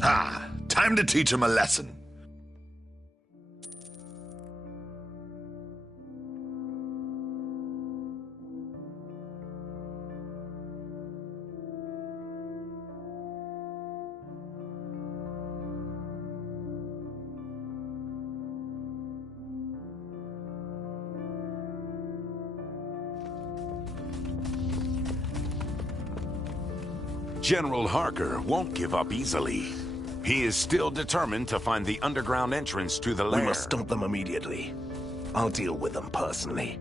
Ah, time to teach him a lesson. General Harker won't give up easily. He is still determined to find the underground entrance to the lair. We must stop them immediately. I'll deal with them personally.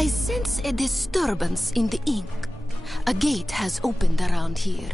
I sense a disturbance in the ink. A gate has opened around here.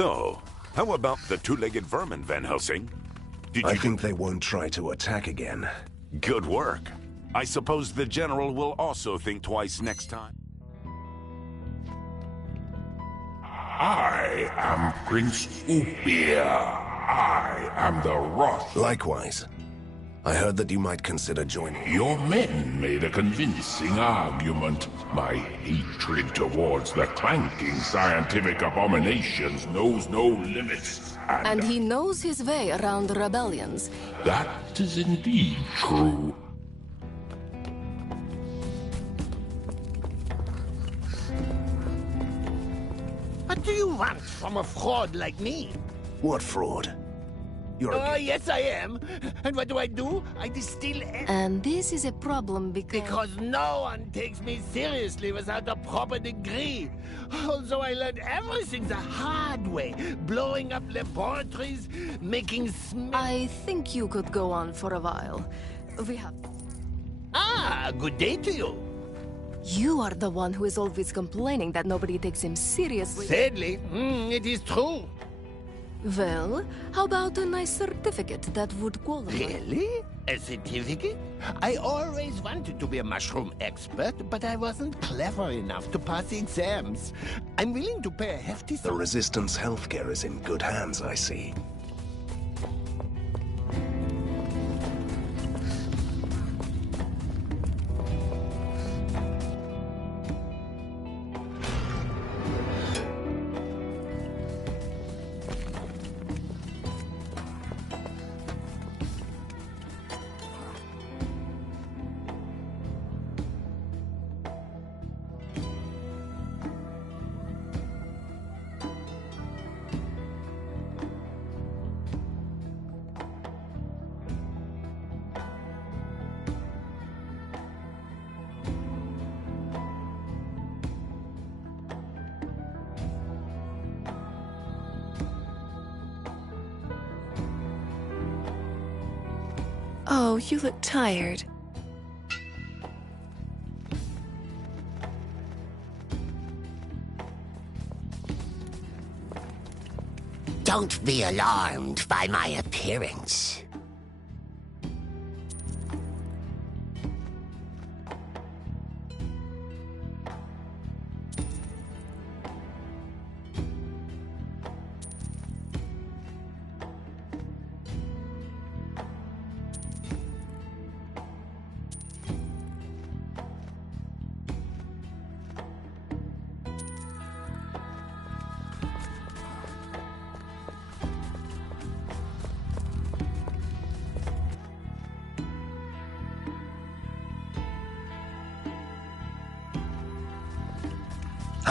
So, how about the two-legged vermin, Van Helsing? I think they won't try to attack again. Good work. I suppose the General will also think twice next time. I am Prince Upia. I am the Wrath. Likewise. I heard that you might consider joining. Your men made a convincing argument. My hatred towards the clanking scientific abominations knows no limits. And he knows his way around rebellions. That is indeed true. What do you want from a fraud like me? What fraud? You're Oh, yes, I am. And what do? I distill And this is a problem because no one takes me seriously without a proper degree. Also, I learned everything the hard way. Blowing up laboratories, making I think you could go on for a while. We have... Ah, good day to you. You are the one who is always complaining that nobody takes him seriously. Sadly, it is true. Well, how about a nice certificate that would qualify? Really? A certificate? I always wanted to be a mushroom expert, but I wasn't clever enough to pass the exams. I'm willing to pay a hefty The Resistance healthcare is in good hands, I see. Oh, you look tired. Don't be alarmed by my appearance.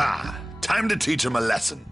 Ah, time to teach him a lesson.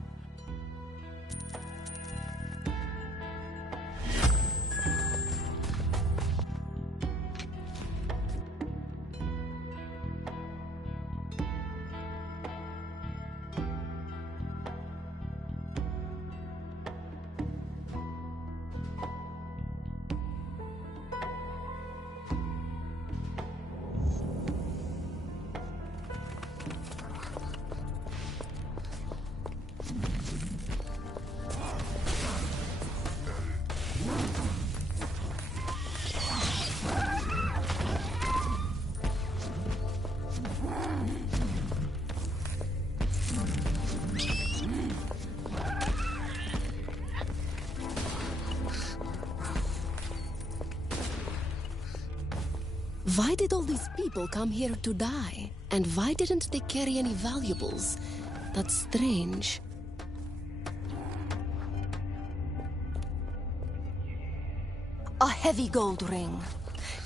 Why did all these people come here to die? And why didn't they carry any valuables? That's strange. A heavy gold ring.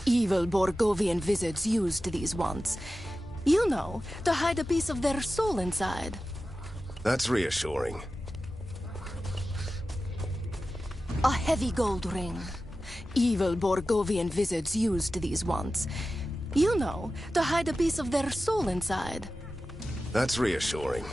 Evil Borgovian wizards used these once. You know, to hide a piece of their soul inside. That's reassuring. A heavy gold ring. Evil Borgovian wizards used these once. You know, to hide a piece of their soul inside. That's reassuring.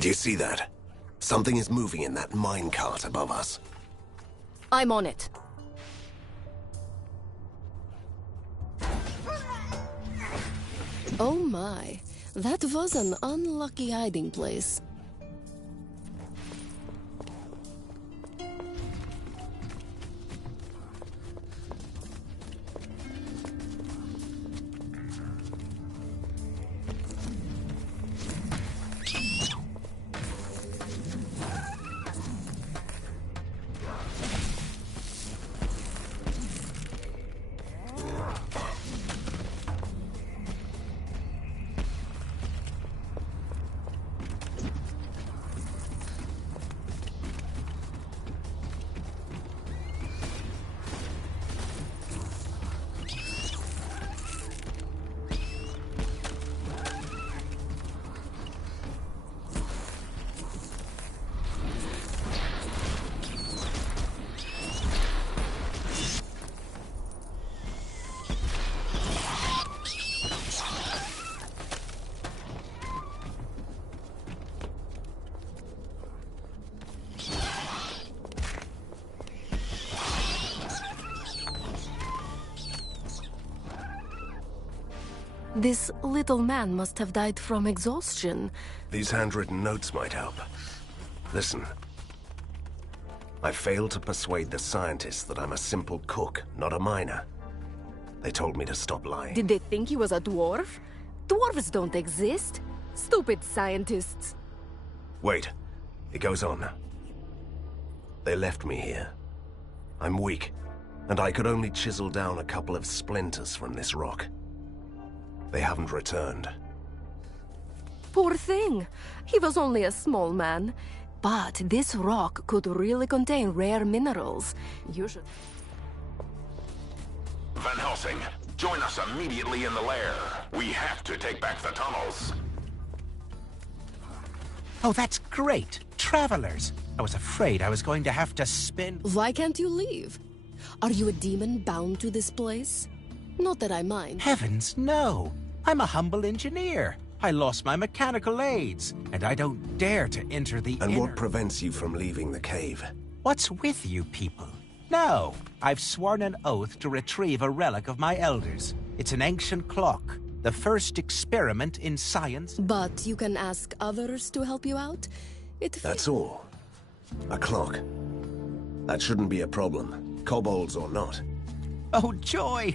Did you see that? Something is moving in that minecart above us. I'm on it. Oh my, that was an unlucky hiding place. This little man must have died from exhaustion. These handwritten notes might help. Listen. I failed to persuade the scientists that I'm a simple cook, not a miner. They told me to stop lying. Did they think he was a dwarf? Dwarves don't exist. Stupid scientists. Wait. It goes on. They left me here. I'm weak, and I could only chisel down a couple of splinters from this rock. They haven't returned. Poor thing. He was only a small man. But this rock could really contain rare minerals. You should... Van Helsing, join us immediately in the lair. We have to take back the tunnels. Oh, that's great. Travelers. I was afraid I was going to have to spin... Why can't you leave? Are you a demon bound to this place? Not that I mind. Heavens, no. I'm a humble engineer. I lost my mechanical aids, and I don't dare to enter the And inner... what prevents you from leaving the cave? What's with you people? No, I've sworn an oath to retrieve a relic of my elders. It's an ancient clock, the first experiment in science. But you can ask others to help you out? That's all. A clock. That shouldn't be a problem, kobolds or not. Oh, joy!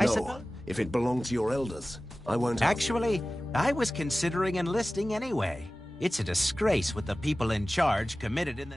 I No, suppose... if it belonged to your elders, I won't... Actually, I was considering enlisting anyway. It's a disgrace what the people in charge committed in the...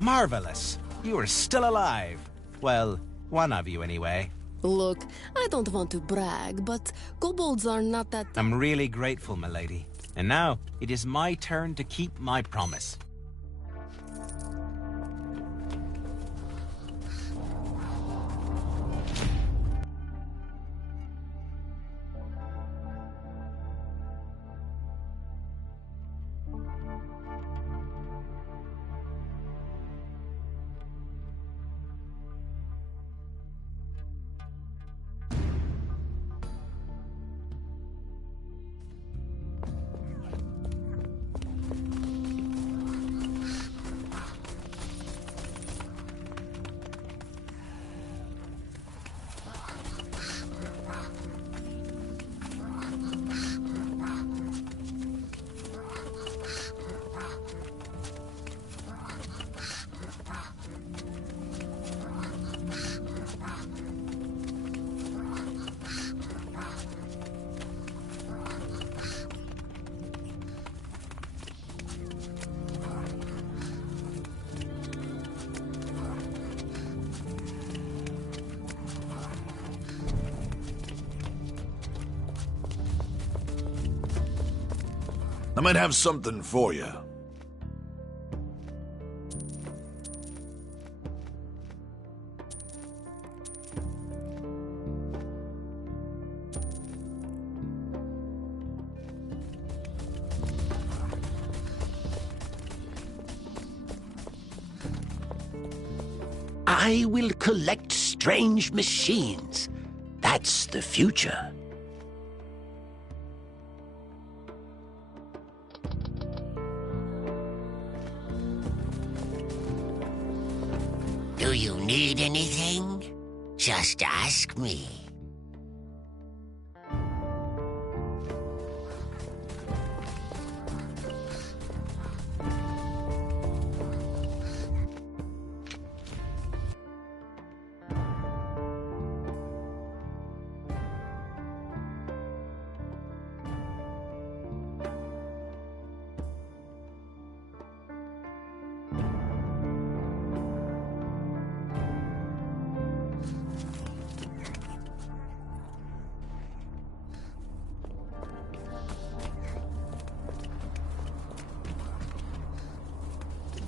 Marvelous. You are still alive. Well, one of you anyway. Look, I don't want to brag, but kobolds are not that... I'm really grateful, milady. And now, it is my turn to keep my promise. I might have something for you. I will collect strange machines. That's the future. Do you need anything? Just ask me.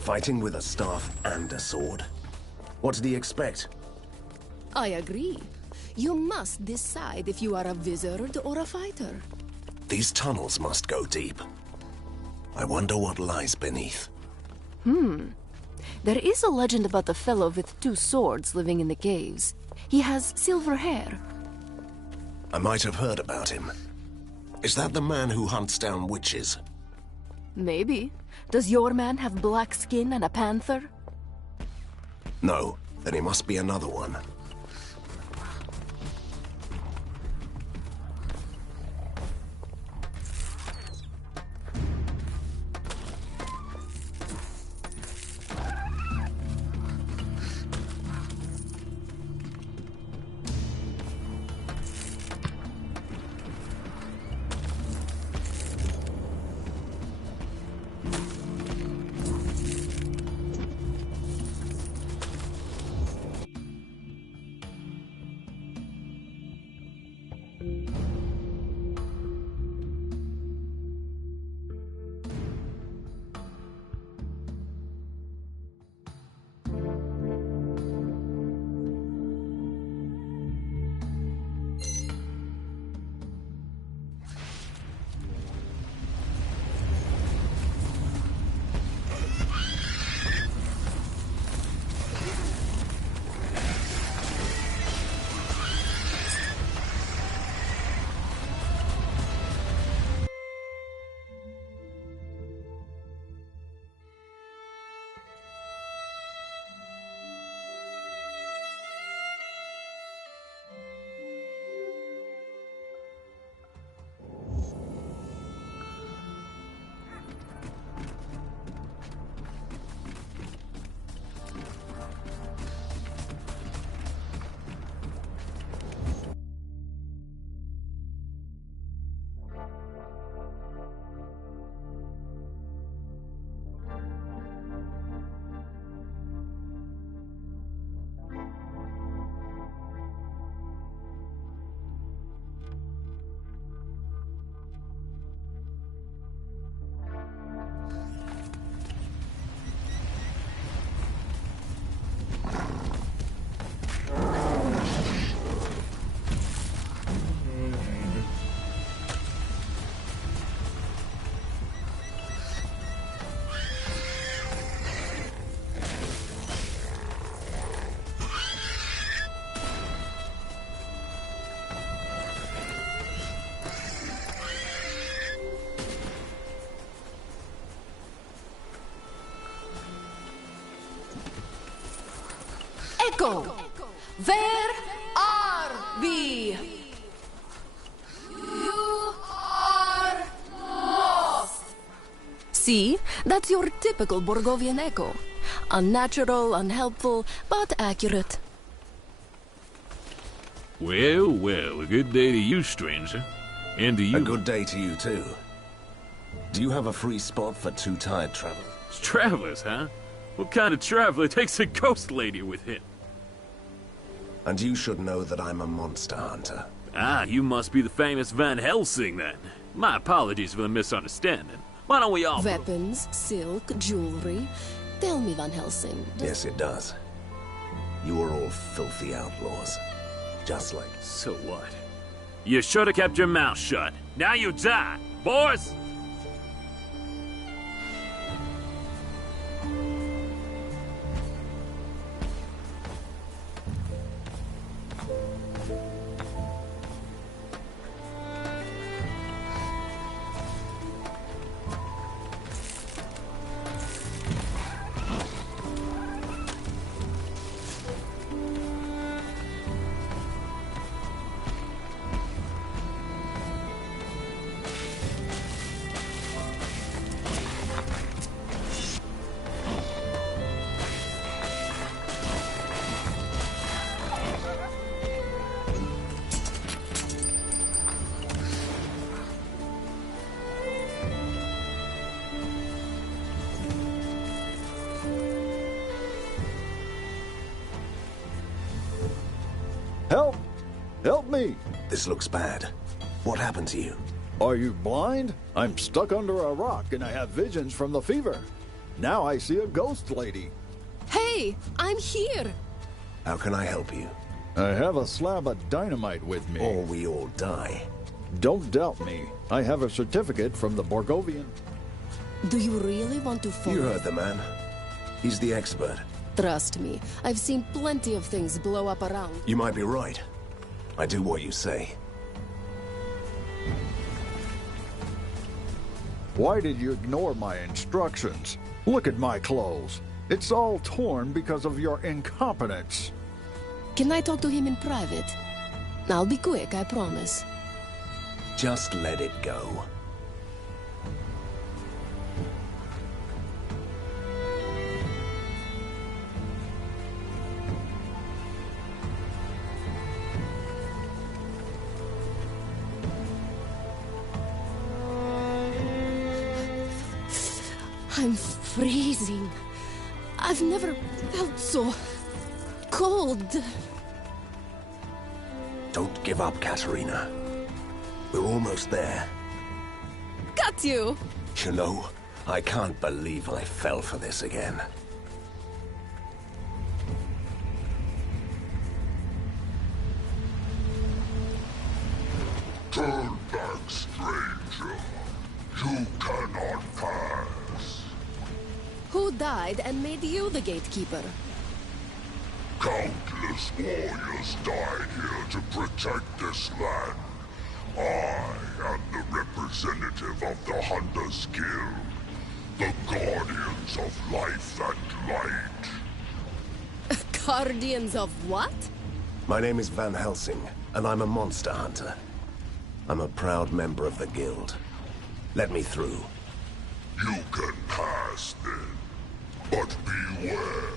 Fighting with a staff and a sword? What did he expect? I agree. You must decide if you are a wizard or a fighter. These tunnels must go deep. I wonder what lies beneath. There is a legend about a fellow with 2 swords living in the caves. He has silver hair. I might have heard about him. Is that the man who hunts down witches? Maybe. Does your man have black skin and a panther? No, then he must be another one. Echo! Where are we? You are lost! See? That's your typical Borgovian echo. Unnatural, unhelpful, but accurate. Well, well, a good day to you, stranger. And to you. A good day to you, too. Do you have a free spot for two tired travelers? Travelers, huh? What kind of traveler takes a ghost lady with him? And you should know that I'm a monster hunter. Ah, you must be the famous Van Helsing, then. My apologies for the misunderstanding. Why don't we all... Weapons, silk, jewelry. Tell me, Van Helsing. Yes, it does. You are all filthy outlaws. Just like... So what? You should have kept your mouth shut. Now you die, boys! Help! Help me! This looks bad. What happened to you? Are you blind? I'm stuck under a rock and I have visions from the fever. Now I see a ghost lady. Hey, I'm here! How can I help you? I have a slab of dynamite with me. Or we all die. Don't doubt me. I have a certificate from the Borgovian. Do you really want to follow? You heard the man. He's the expert. Trust me, I've seen plenty of things blow up around. You might be right. I do what you say. Why did you ignore my instructions? Look at my clothes. It's all torn because of your incompetence. Can I talk to him in private? I'll be quick, I promise. Just let it go. I'm freezing. I've never felt so cold. Don't give up, Katerina. We're almost there. Got you! You know, I can't believe I fell for this again. Turn back, stranger. You cannot pass. Who died and made you the gatekeeper? Countless warriors died here to protect this land. I am the representative of the Hunters Guild, the guardians of life and light. Guardians of what? My name is Van Helsing, and I'm a monster hunter. I'm a proud member of the guild. Let me through. You can pass then, but beware.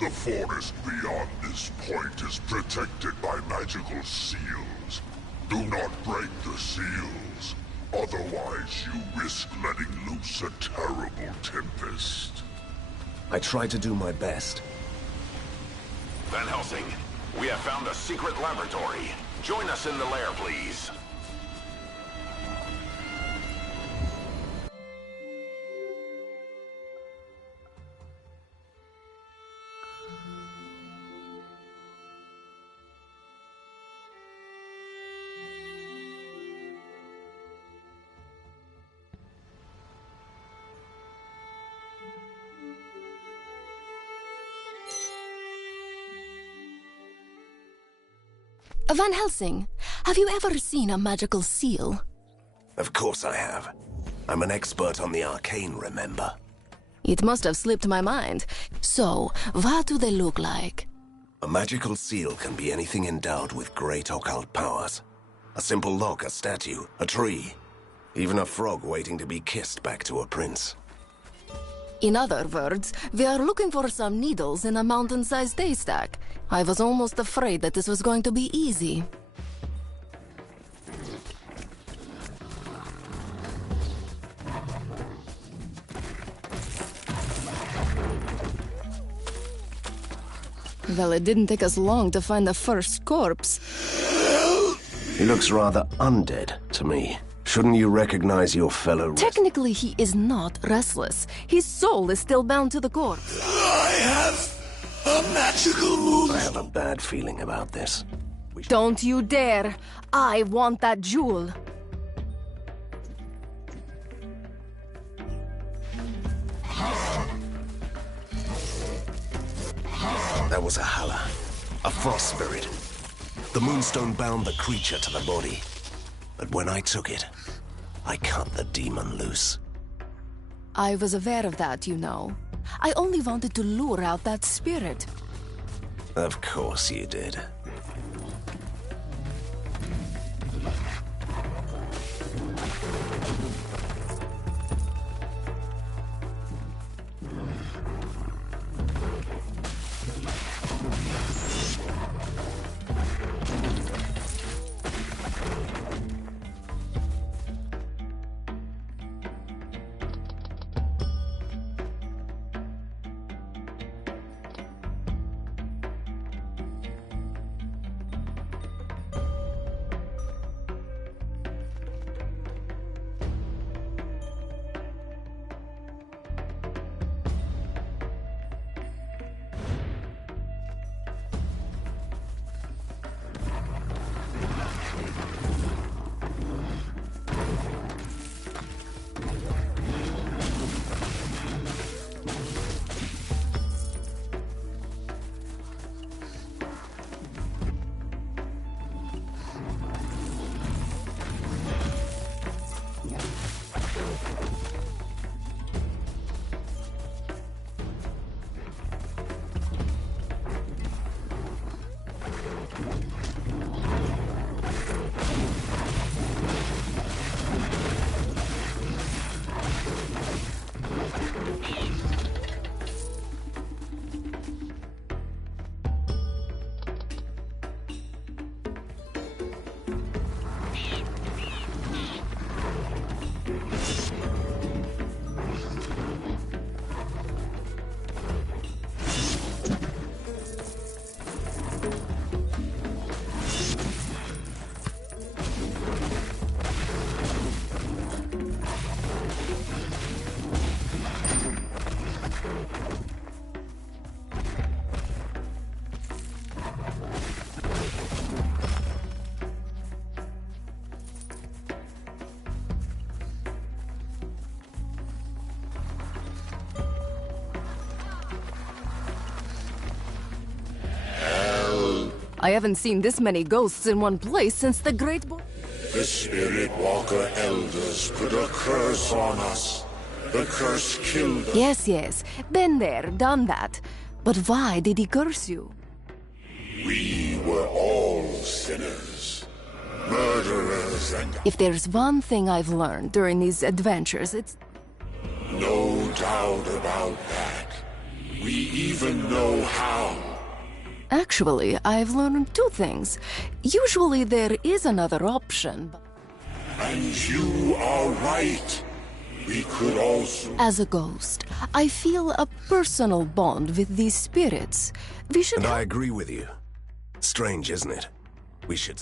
The forest beyond this point is protected by magical seals. Do not break the seals, otherwise you risk letting loose a terrible tempest. I try to do my best. Van Helsing, we have found a secret laboratory. Join us in the lair, please. Van Helsing, have you ever seen a magical seal? Of course I have. I'm an expert on the arcane, remember? It must have slipped my mind. So, what do they look like? A magical seal can be anything endowed with great occult powers. A simple lock, a statue, a tree. Even a frog waiting to be kissed back to a prince. In other words, we are looking for some needles in a mountain-sized haystack. I was almost afraid that this was going to be easy. Well, it didn't take us long to find the first corpse. He looks rather undead to me. Shouldn't you recognize your fellow... Technically, he is not restless. His soul is still bound to the corpse. I have a magical move. I have a bad feeling about this. Don't you dare! I want that jewel. That was a Hala, a frost spirit. The moonstone bound the creature to the body. But when I took it, I cut the demon loose. I was aware of that, you know. I only wanted to lure out that spirit. Of course you did. I haven't seen this many ghosts in one place since the Great The Spirit Walker Elders put a curse on us. The curse killed us. Yes. Been there, done that. But why did he curse you? We were all sinners. Murderers and... If there's one thing I've learned during these adventures, it's... No doubt about that. We even know how. Actually, I've learned two things. Usually there is another option, but... And you are right. We could also... As a ghost, I feel a personal bond with these spirits. We should... And I agree with you. Strange, isn't it? We should...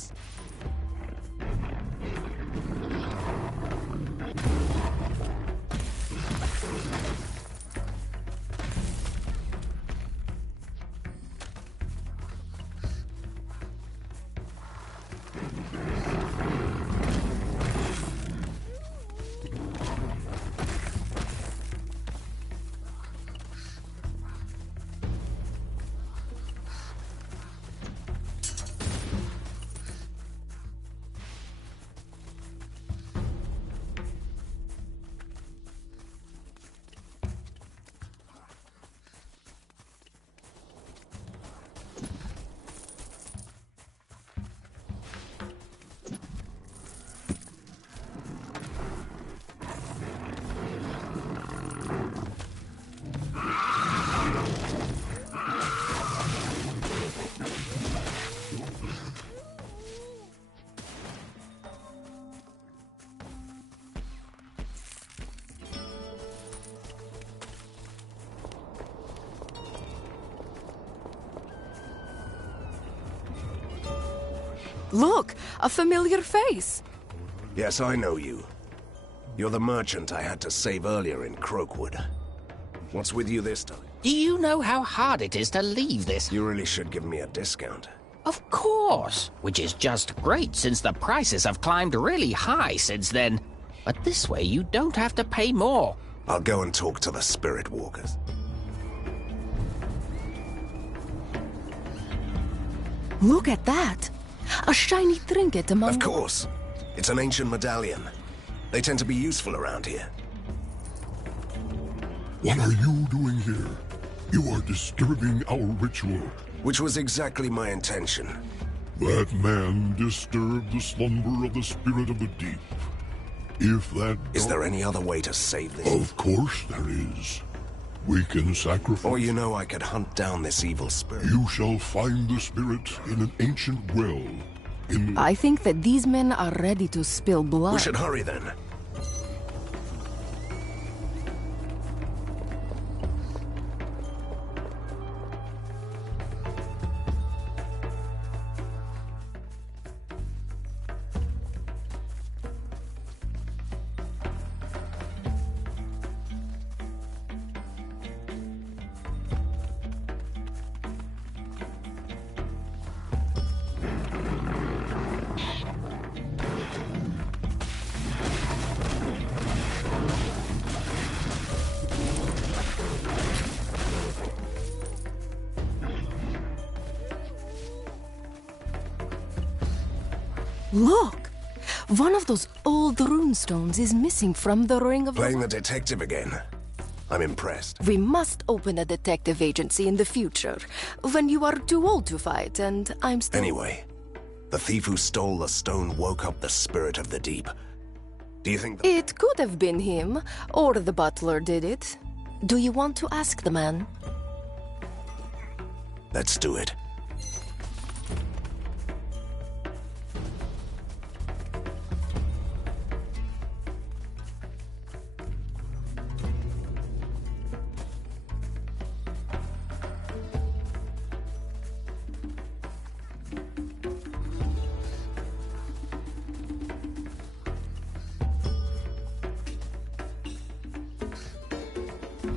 Look, a familiar face. Yes, I know you. You're the merchant I had to save earlier in Croakwood. What's with you this time? Do you know how hard it is to leave this? You really should give me a discount. Of course, which is just great since the prices have climbed really high since then. But this way you don't have to pay more. I'll go and talk to the Spirit Walkers. Look at that. A shiny trinket among... Of course. It's an ancient medallion. They tend to be useful around here. What are you doing here? You are disturbing our ritual. Which was exactly my intention. That man disturbed the slumber of the spirit of the deep. If that... Is there any other way to save this? Of course there is. We can sacrifice... Or you know I could hunt down this evil spirit. You shall find the spirit in an ancient well. I think that these men are ready to spill blood. We should hurry then. Look! One of those old runestones is missing from the Ring of... Playing the detective again. I'm impressed. We must open a detective agency in the future, when you are too old to fight, and I'm still... Anyway, the thief who stole the stone woke up the spirit of the deep. Do you think... It could have been him, or the butler did it. Do you want to ask the man? Let's do it.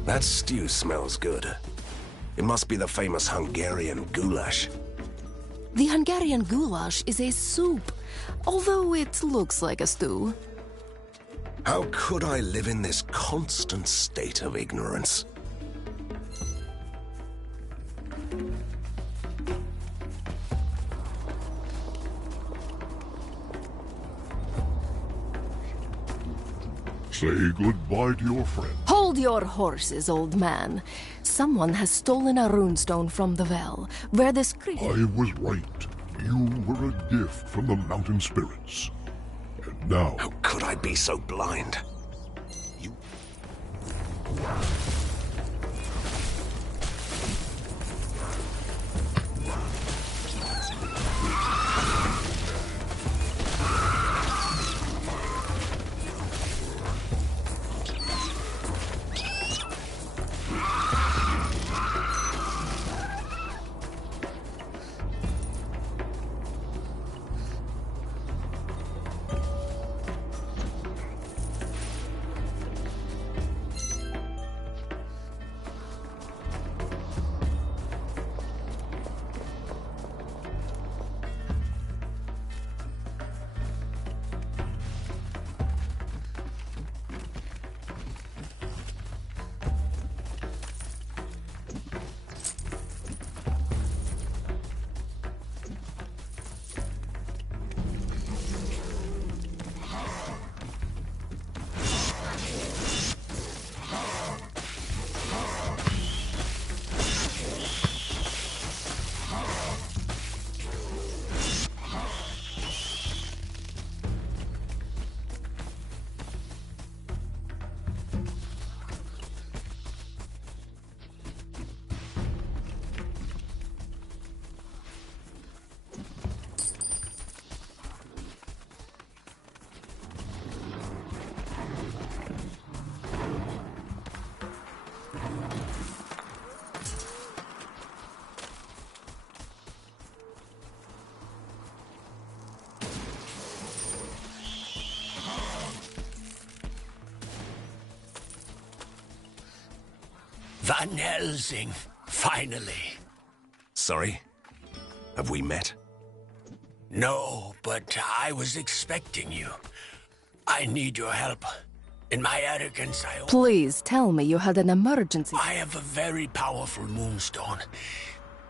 That stew smells good. It must be the famous Hungarian goulash. The Hungarian goulash is a soup, although it looks like a stew. How could I live in this constant state of ignorance? Say goodbye to your friend. Hold your horses, old man. Someone has stolen a runestone from the well, where the script... I was right. You were a gift from the mountain spirits. And now... How could I be so blind? You... Van Helsing, finally. Sorry? Have we met? No, but I was expecting you. I need your help. In my arrogance, Please tell me you had an emergency. I have a very powerful moonstone.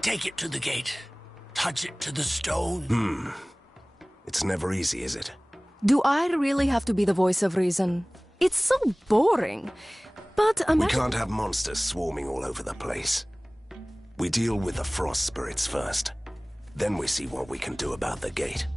Take it to the gate. Touch it to the stone. It's never easy, is it? Do I really have to be the voice of reason? It's so boring. But we can't have monsters swarming all over the place. We deal with the frost spirits first. Then we see what we can do about the gate.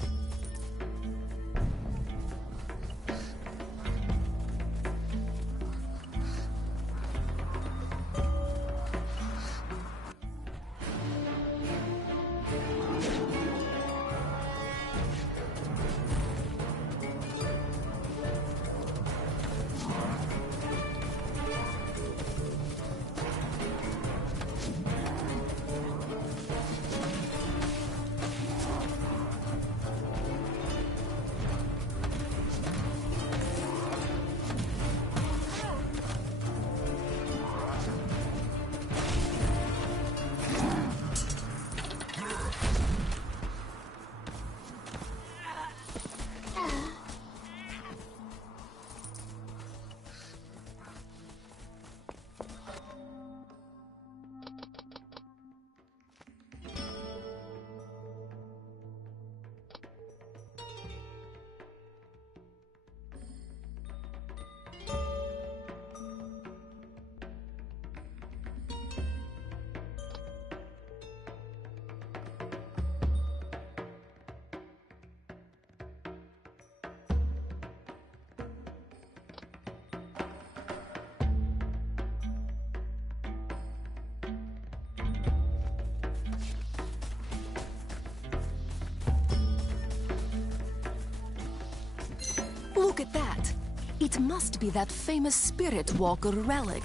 Look at that. It must be that famous Spirit Walker relic.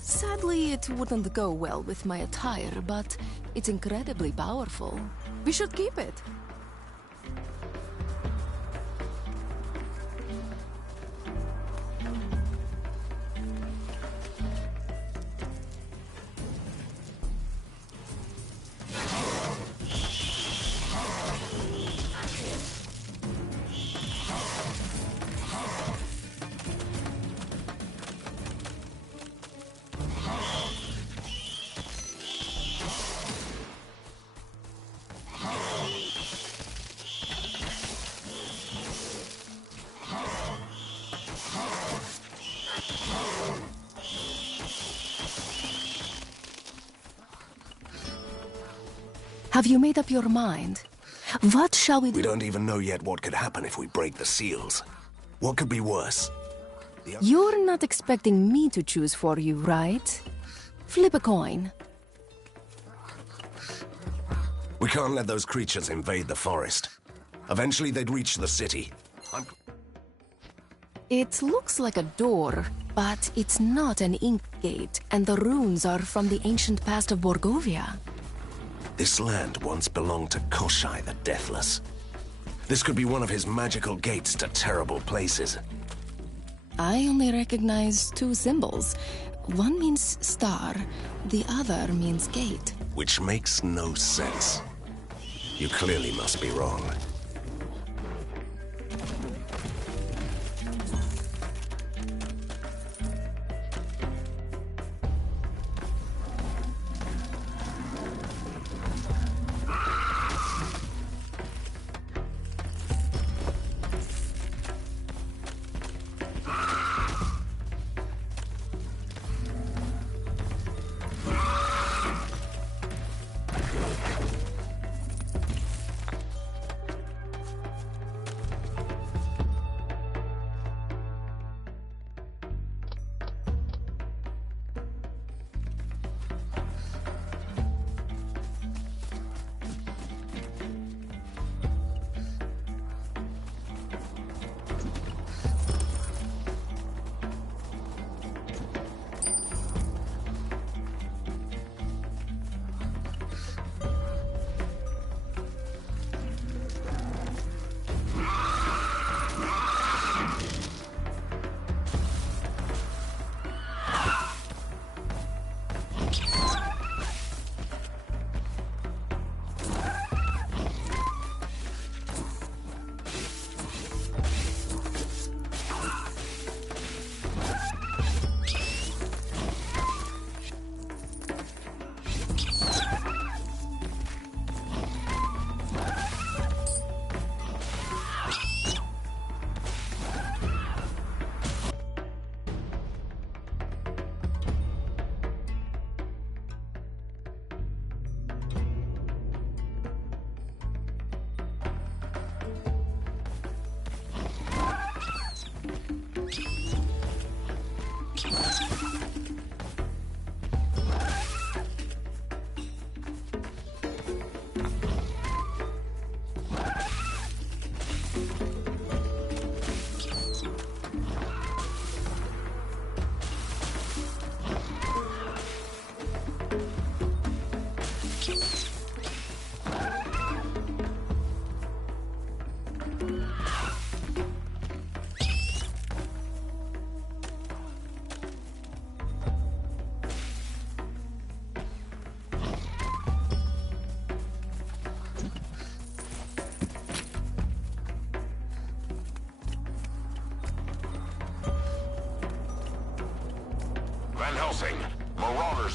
Sadly, it wouldn't go well with my attire, but it's incredibly powerful. We should keep it. Have you made up your mind? What shall we do? We don't even know yet what could happen if we break the seals. What could be worse? You're not expecting me to choose for you, right? Flip a coin. We can't let those creatures invade the forest. Eventually they'd reach the city. It looks like a door, but it's not an ink gate, and the runes are from the ancient past of Borgovia. This land once belonged to Koshai the Deathless. This could be one of his magical gates to terrible places. I only recognize two symbols. One means star, the other means gate. Which makes no sense. You clearly must be wrong.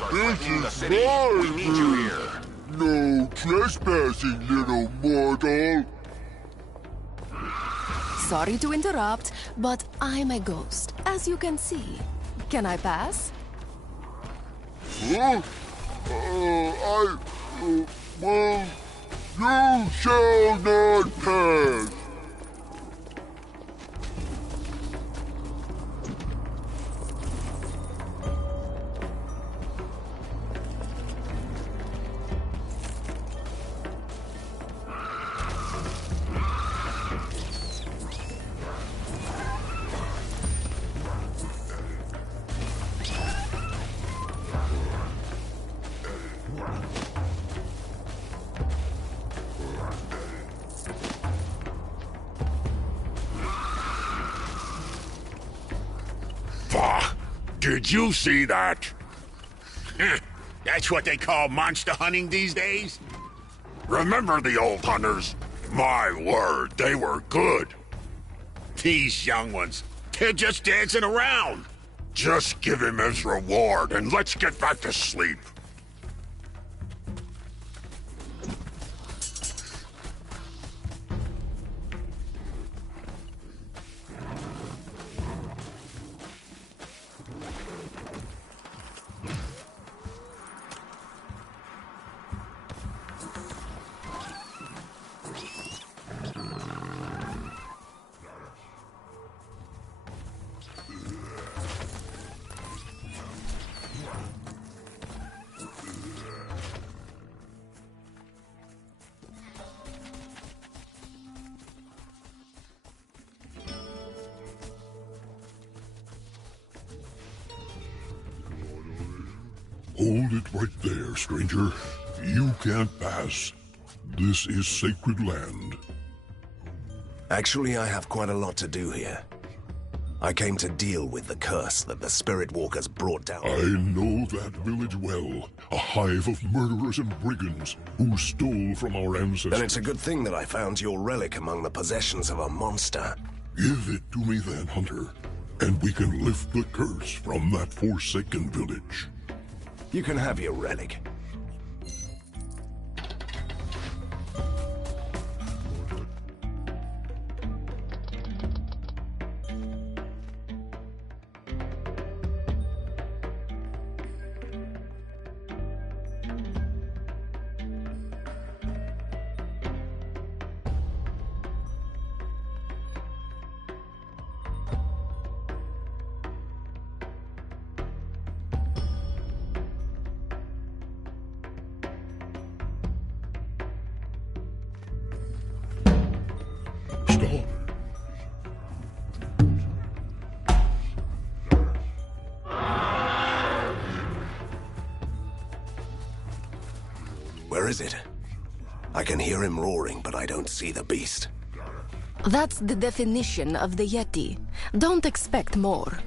are This threatening the is city. my We need you here. No trespassing, little mortal. Sorry to interrupt, but I'm a ghost, as you can see. Can I pass? Huh? Well, you shall not pass. Did you see that? That's what they call monster hunting these days? Remember the old hunters? My word, they were good. These young ones, they're just dancing around. Just give him his reward and let's get back to sleep. Hold it right there, stranger. You can't pass. This is sacred land. Actually, I have quite a lot to do here. I came to deal with the curse that the Spirit Walkers brought down. I know that village well. A hive of murderers and brigands who stole from our ancestors. Then it's a good thing that I found your relic among the possessions of a monster. Give it to me then, Hunter, and we can lift the curse from that forsaken village. You can have your relic. Where is it? I can hear him roaring, but I don't see the beast. That's the definition of the Yeti. Don't expect more.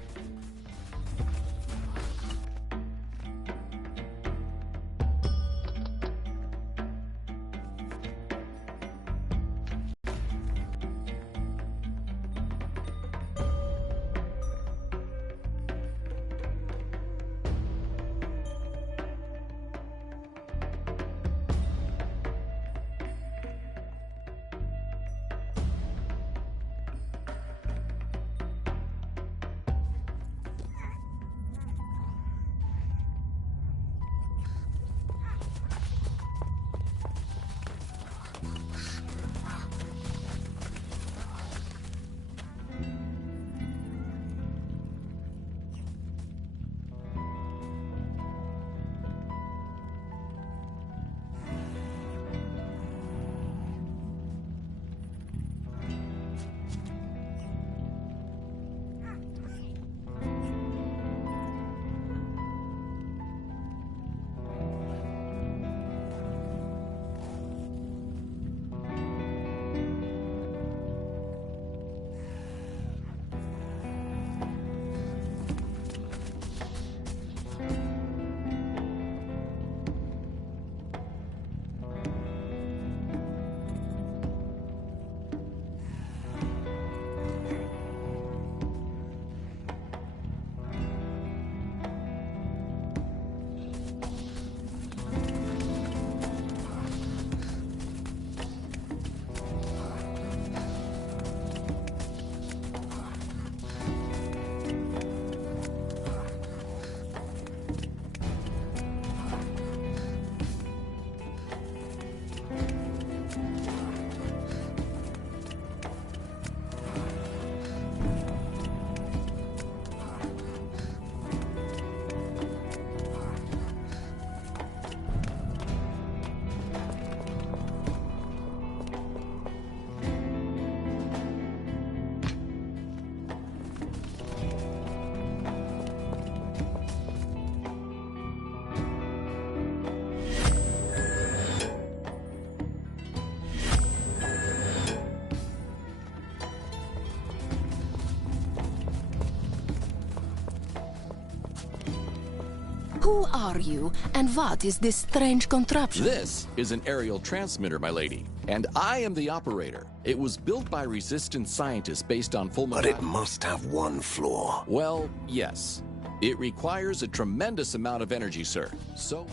Who are you, and what is this strange contraption? This is an aerial transmitter, my lady, and I am the operator. It was built by resistance scientists based on full... But it must have one flaw. Well, yes. It requires a tremendous amount of energy, sir. So...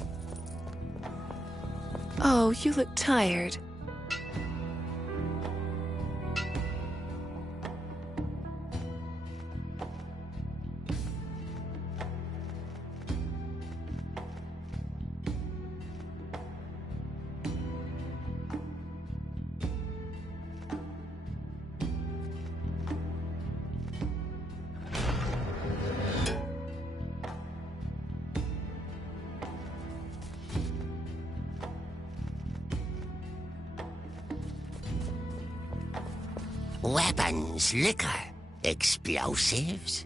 Oh, you look tired. Weapons, liquor, explosives.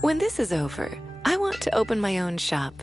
When this is over, I want to open my own shop.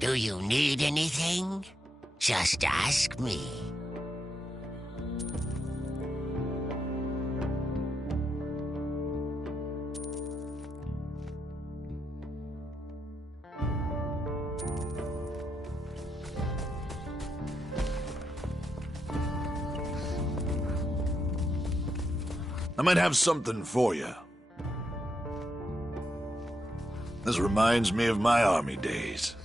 Do you need anything? Just ask me. I might have something for you. This reminds me of my army days.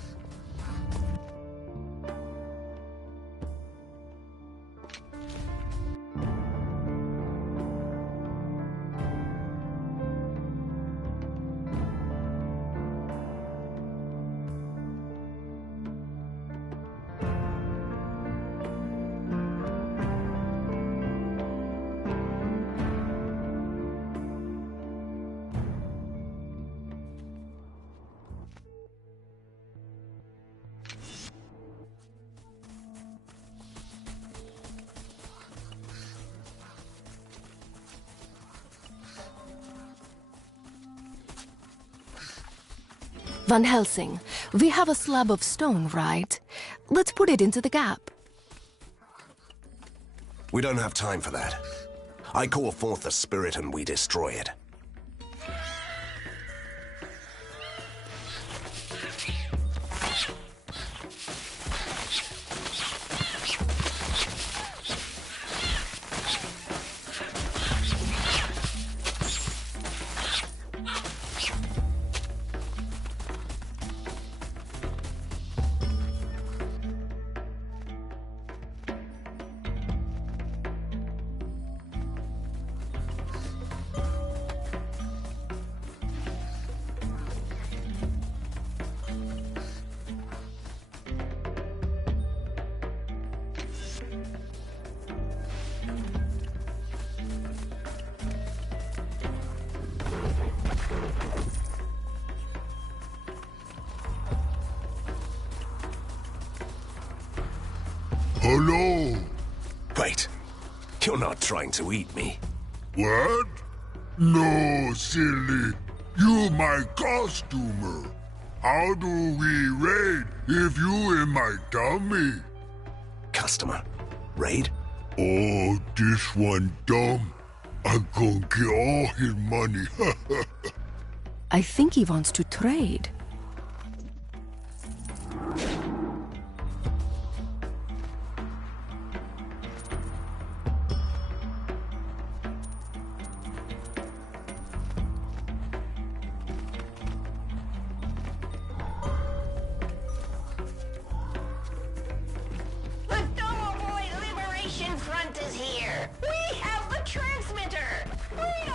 Van Helsing, We have a slab of stone, right? Let's put it into the gap. We don't have time for that. I call forth the spirit and we destroy it. Hello? Wait. You're not trying to eat me. What? No, silly. You my costumer. How do we raid if you in my tummy? Customer. Raid? Oh, this one dumb. I'm gonna get all his money. I think he wants to trade. Front is here. We have the transmitter. Freedom!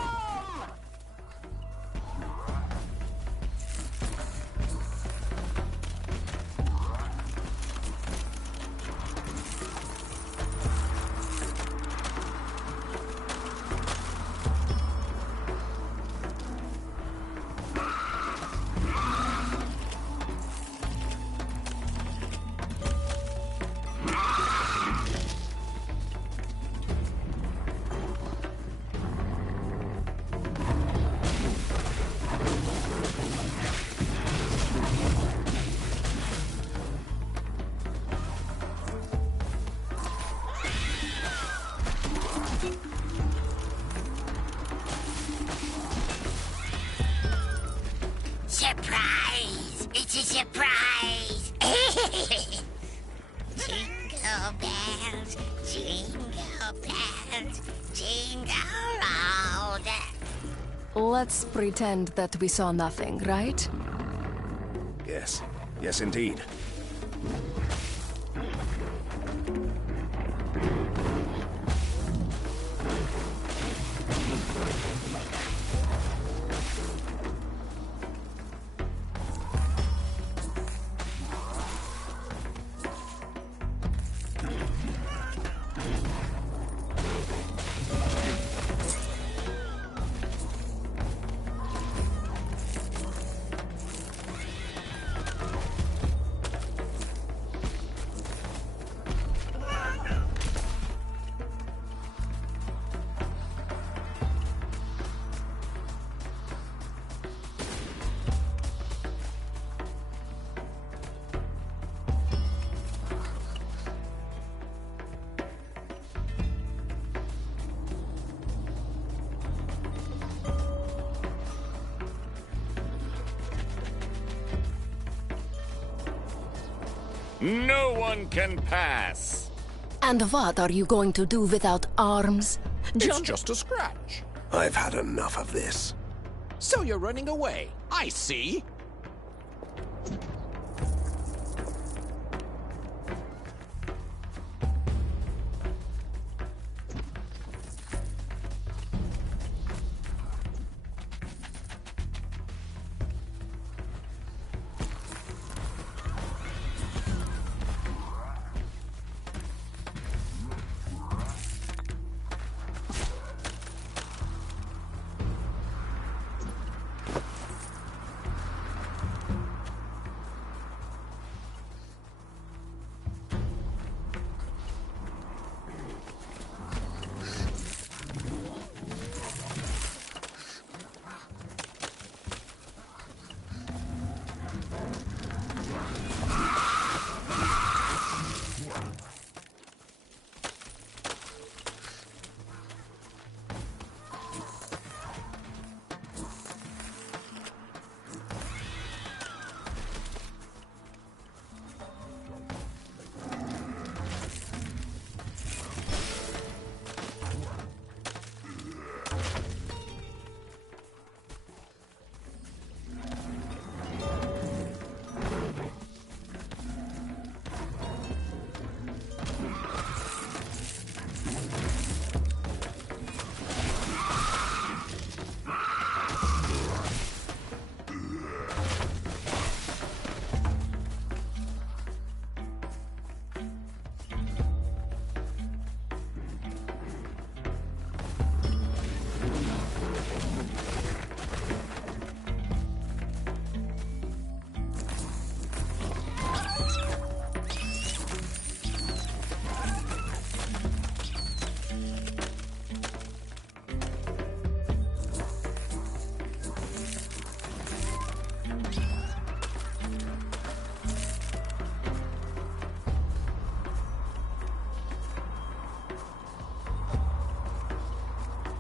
Surprise! It's a surprise! Jingle bells, jingle bells, jingle all the... Let's pretend that we saw nothing, right? Yes. Yes, indeed. No one can pass. And what are you going to do without arms? It's just a scratch. I've had enough of this. So you're running away. I see.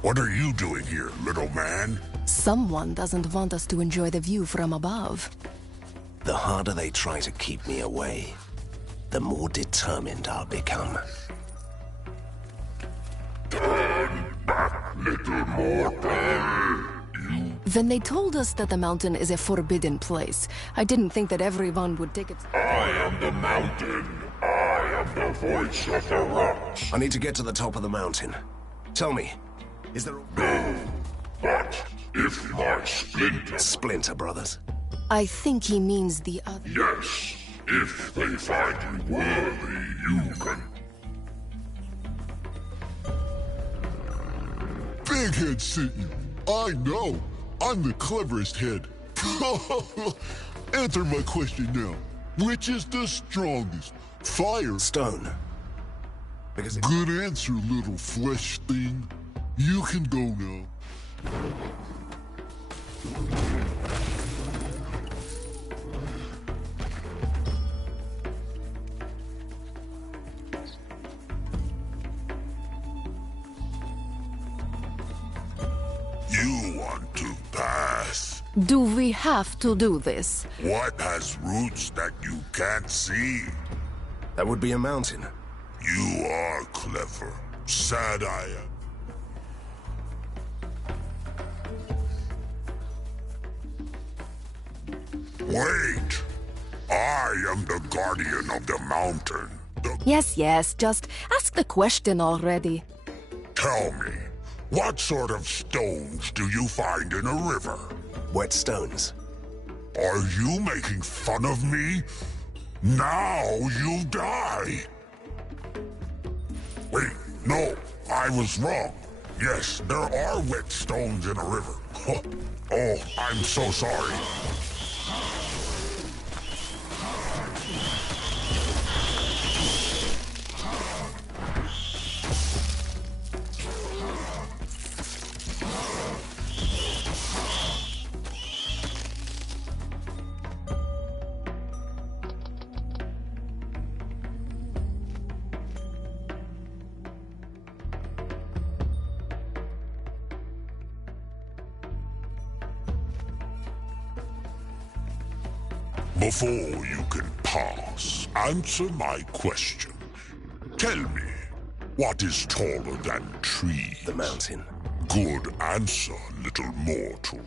What are you doing here, little man? Someone doesn't want us to enjoy the view from above. The harder they try to keep me away, the more determined I'll become. Turn back, little mortal. When they told us that the mountain is a forbidden place, I didn't think that everyone would take it. I am the mountain. I am the voice of the rocks. I need to get to the top of the mountain. Tell me, is there a... No, but if my Splinter... Splinter Brothers? I think he means the other... Yes, if they find you worthy, you can... Big Head sent you. I know. I'm the cleverest head. Answer my question now. Which is the strongest? Fire? Stone. Because Good answer, little flesh thing. You can go now. You want to pass? Do we have to do this? What has roots that you can't see? That would be a mountain. You are clever. Sad I am. Wait! I am the guardian of the mountain. Yes, just ask the question already. Tell me, what sort of stones do you find in a river? Wet stones. Are you making fun of me? Now you die! Wait, no, I was wrong. Yes, there are wet stones in a river. Oh, I'm so sorry. Before you can pass, answer my question. Tell me, what is taller than trees? The mountain. Good answer, little mortal.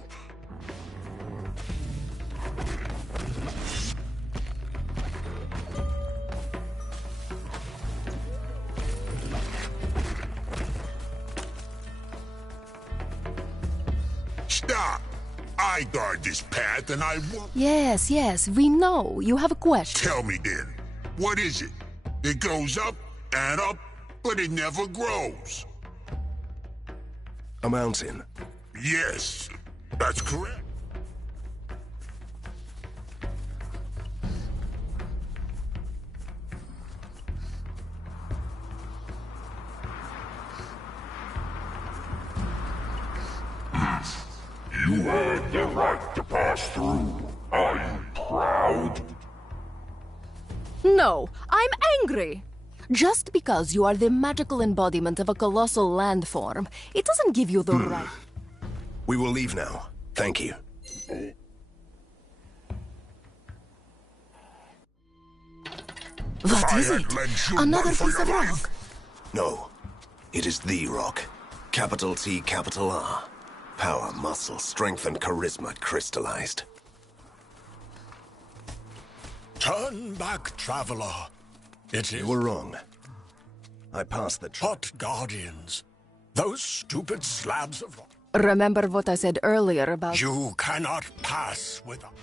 Stop! I guard this path and I won't... Yes, we know. You have a question. Tell me then, what is it? It goes up and up, but it never grows. A mountain. Yes, that's correct. You had the right to pass through. Are you proud? No, I'm angry. Just because you are the magical embodiment of a colossal landform, it doesn't give you the right. We will leave now. Thank you. What is it? Another piece of rock? No. It is the rock. Capital T, capital R. Power, muscle, strength, and charisma crystallized. Turn back, traveler. It is... You were wrong. I passed the... What guardians? Those stupid slabs of rock. Remember what I said earlier about... You cannot pass without...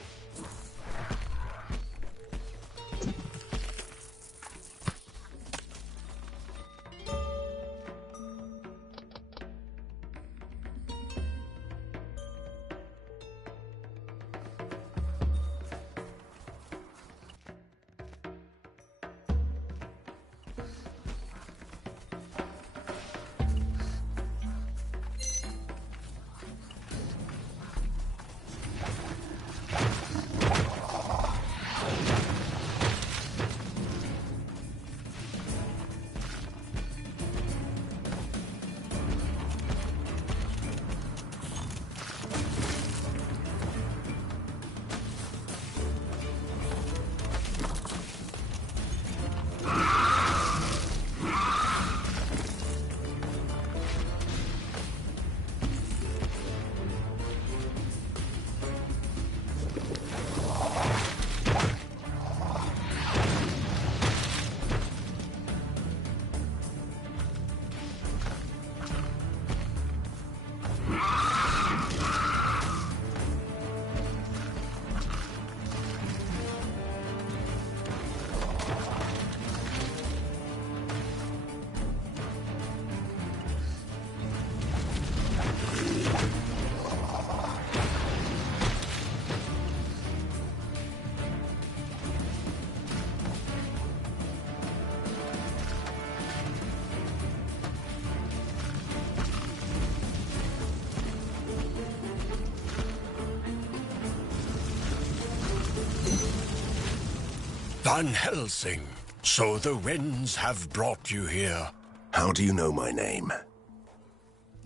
Van Helsing. So the winds have brought you here. How do you know my name?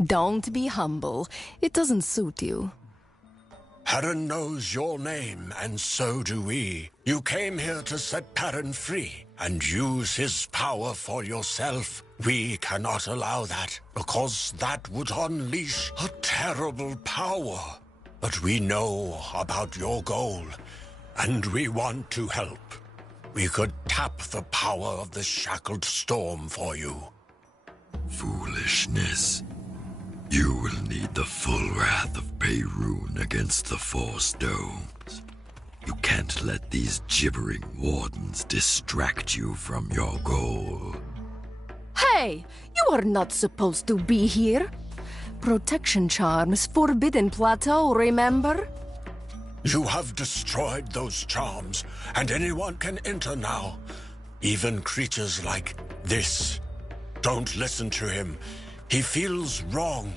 Don't be humble. It doesn't suit you. Perrin knows your name, and so do we. You came here to set Perrin free, and use his power for yourself. We cannot allow that, because that would unleash a terrible power. But we know about your goal, and we want to help. We could tap the power of the shackled storm for you. Foolishness. You will need the full wrath of Beirun against the Four Stones. You can't let these gibbering wardens distract you from your goal. Hey! You are not supposed to be here! Protection charms, Forbidden Plateau, remember? You have destroyed those charms, and anyone can enter now. Even creatures like this. Don't listen to him. He feels wrong.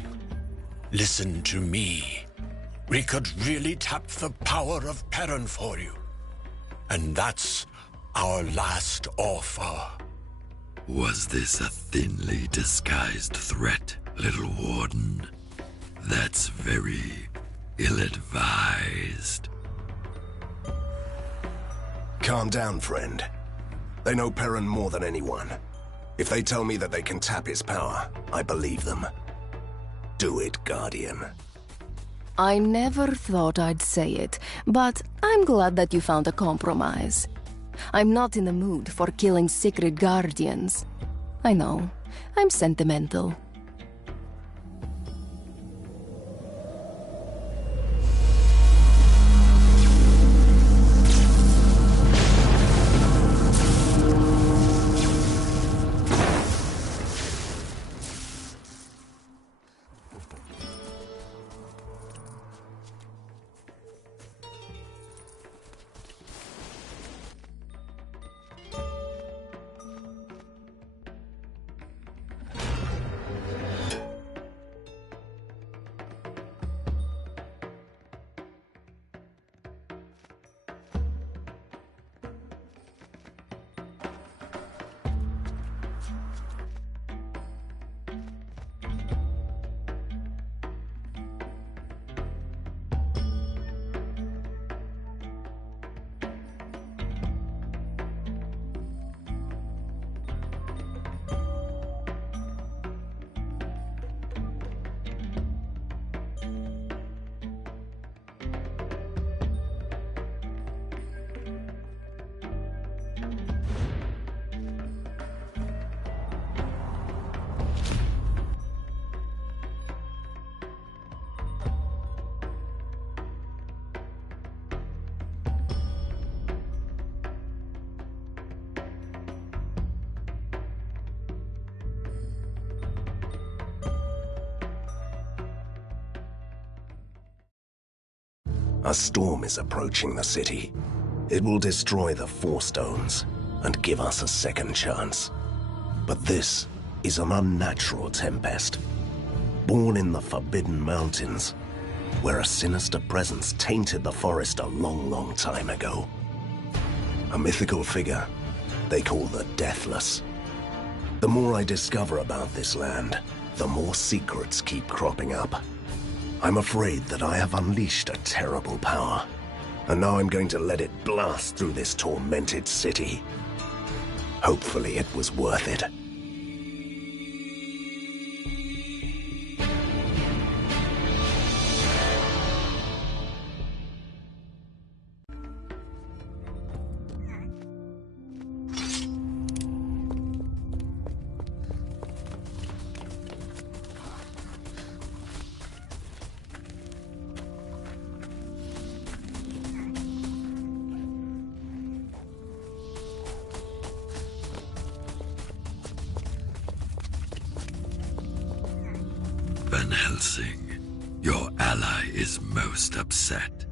Listen to me. We could really tap the power of Perrin for you. And that's our last offer. Was this a thinly disguised threat, little warden? That's very ill-advised. Calm down, friend. They know Perrin more than anyone. If they tell me that they can tap his power, I believe them. Do it, Guardian. I never thought I'd say it, but I'm glad that you found a compromise. I'm not in the mood for killing secret guardians. I know, I'm sentimental. A storm is approaching the city. It will destroy the Four Stones and give us a second chance. But this is an unnatural tempest. Born in the Forbidden Mountains, where a sinister presence tainted the forest a long, long time ago. A mythical figure they call the Deathless. The more I discover about this land, the more secrets keep cropping up. I'm afraid that I have unleashed a terrible power, and now I'm going to let it blast through this tormented city. Hopefully it was worth it. Van Helsing, your ally is most upset.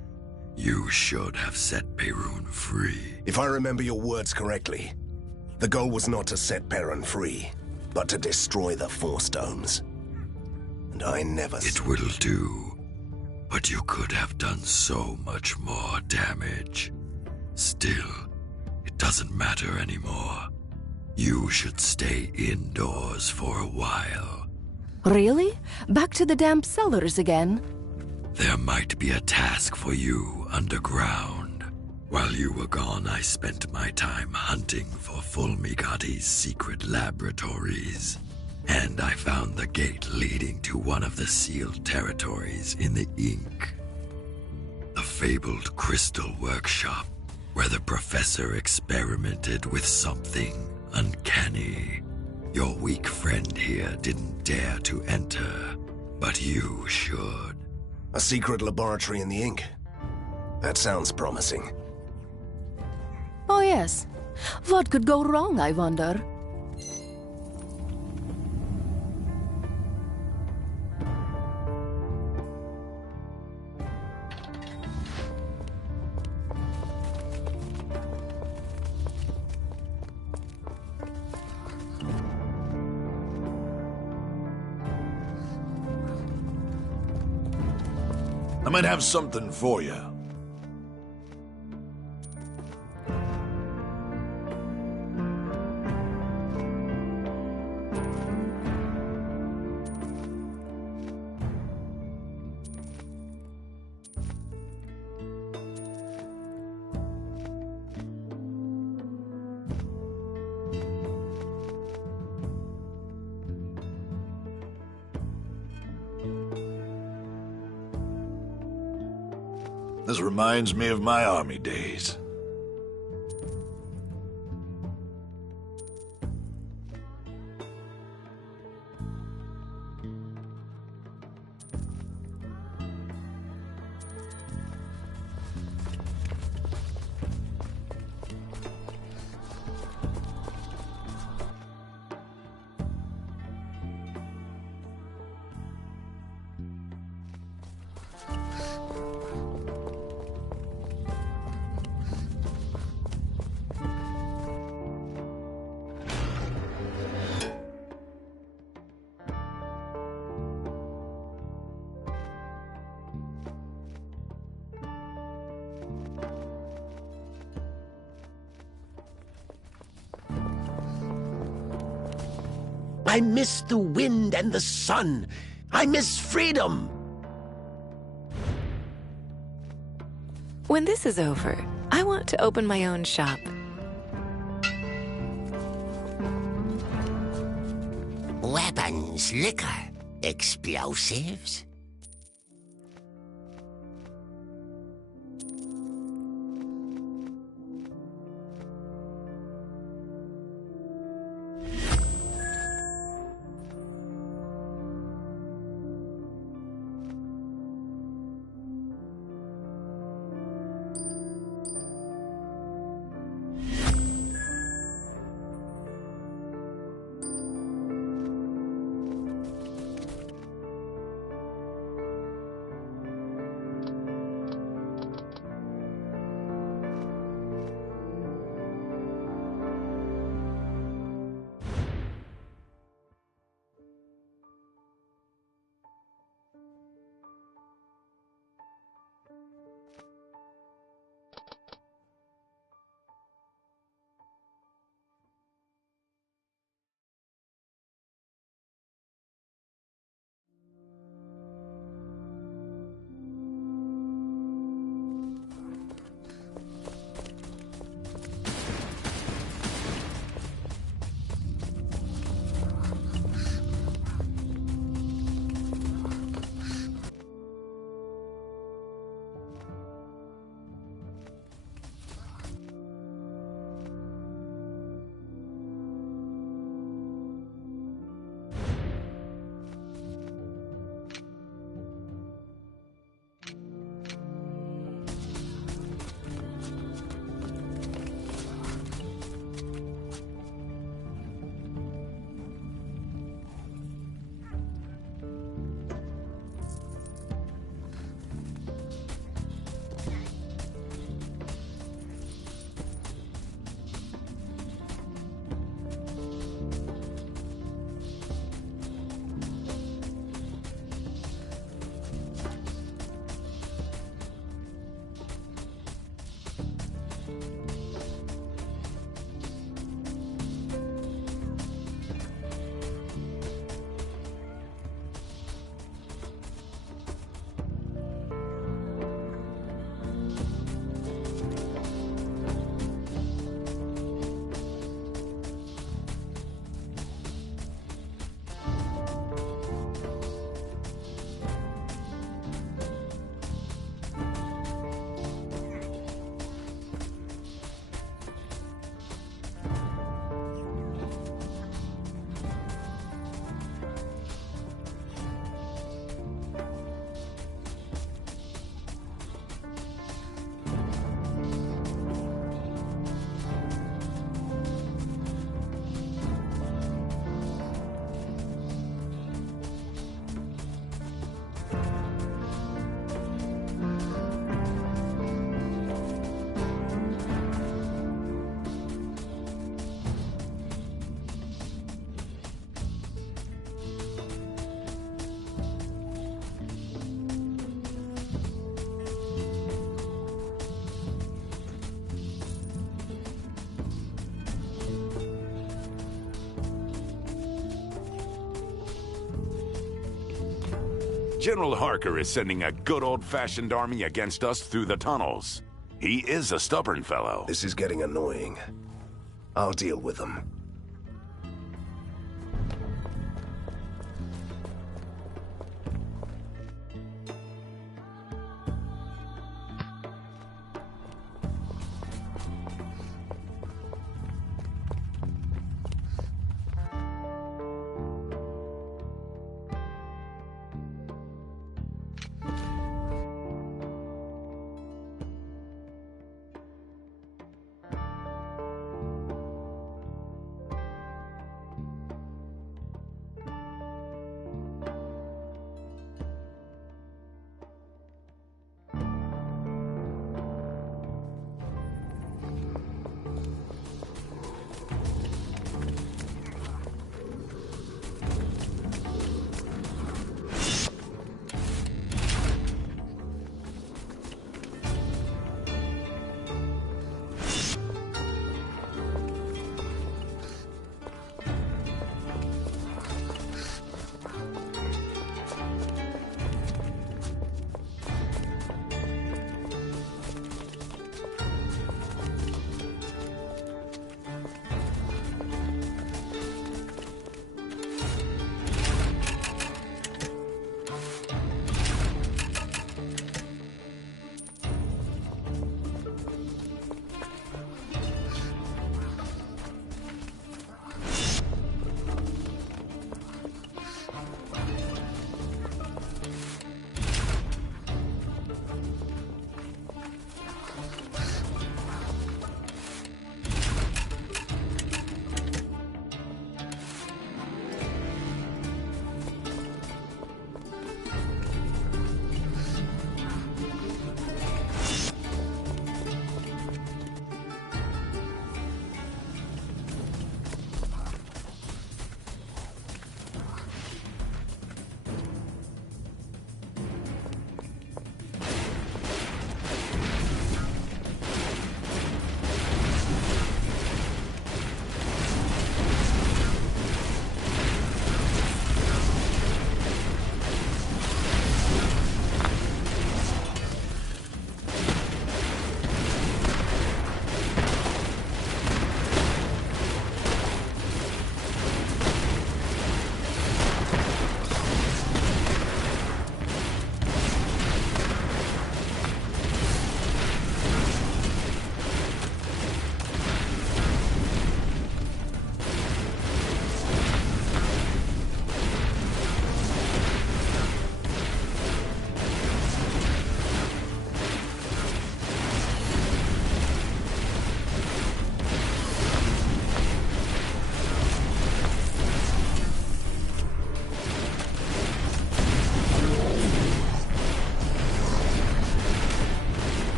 You should have set Beirun free. If I remember your words correctly, the goal was not to set Perrin free, but to destroy the Four Stones. And I never... It will do, but you could have done so much more damage. Still, it doesn't matter anymore. You should stay indoors for a while. Really? Back to the damp cellars again? There might be a task for you underground. While you were gone, I spent my time hunting for Fulmigati's secret laboratories. And I found the gate leading to one of the sealed territories in the ink. The fabled crystal workshop, where the professor experimented with something uncanny. Your weak friend here didn't dare to enter, but you should. A secret laboratory in the ink? That sounds promising. Oh yes. What could go wrong, I wonder? I might have something for you. This reminds me of my army days. I miss the wind and the sun. I miss freedom. When this is over, I want to open my own shop. Weapons, liquor, explosives. General Harker is sending a good old-fashioned army against us through the tunnels. He is a stubborn fellow. This is getting annoying. I'll deal with them.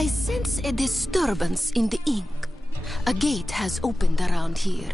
I sense a disturbance in the ink. A gate has opened around here.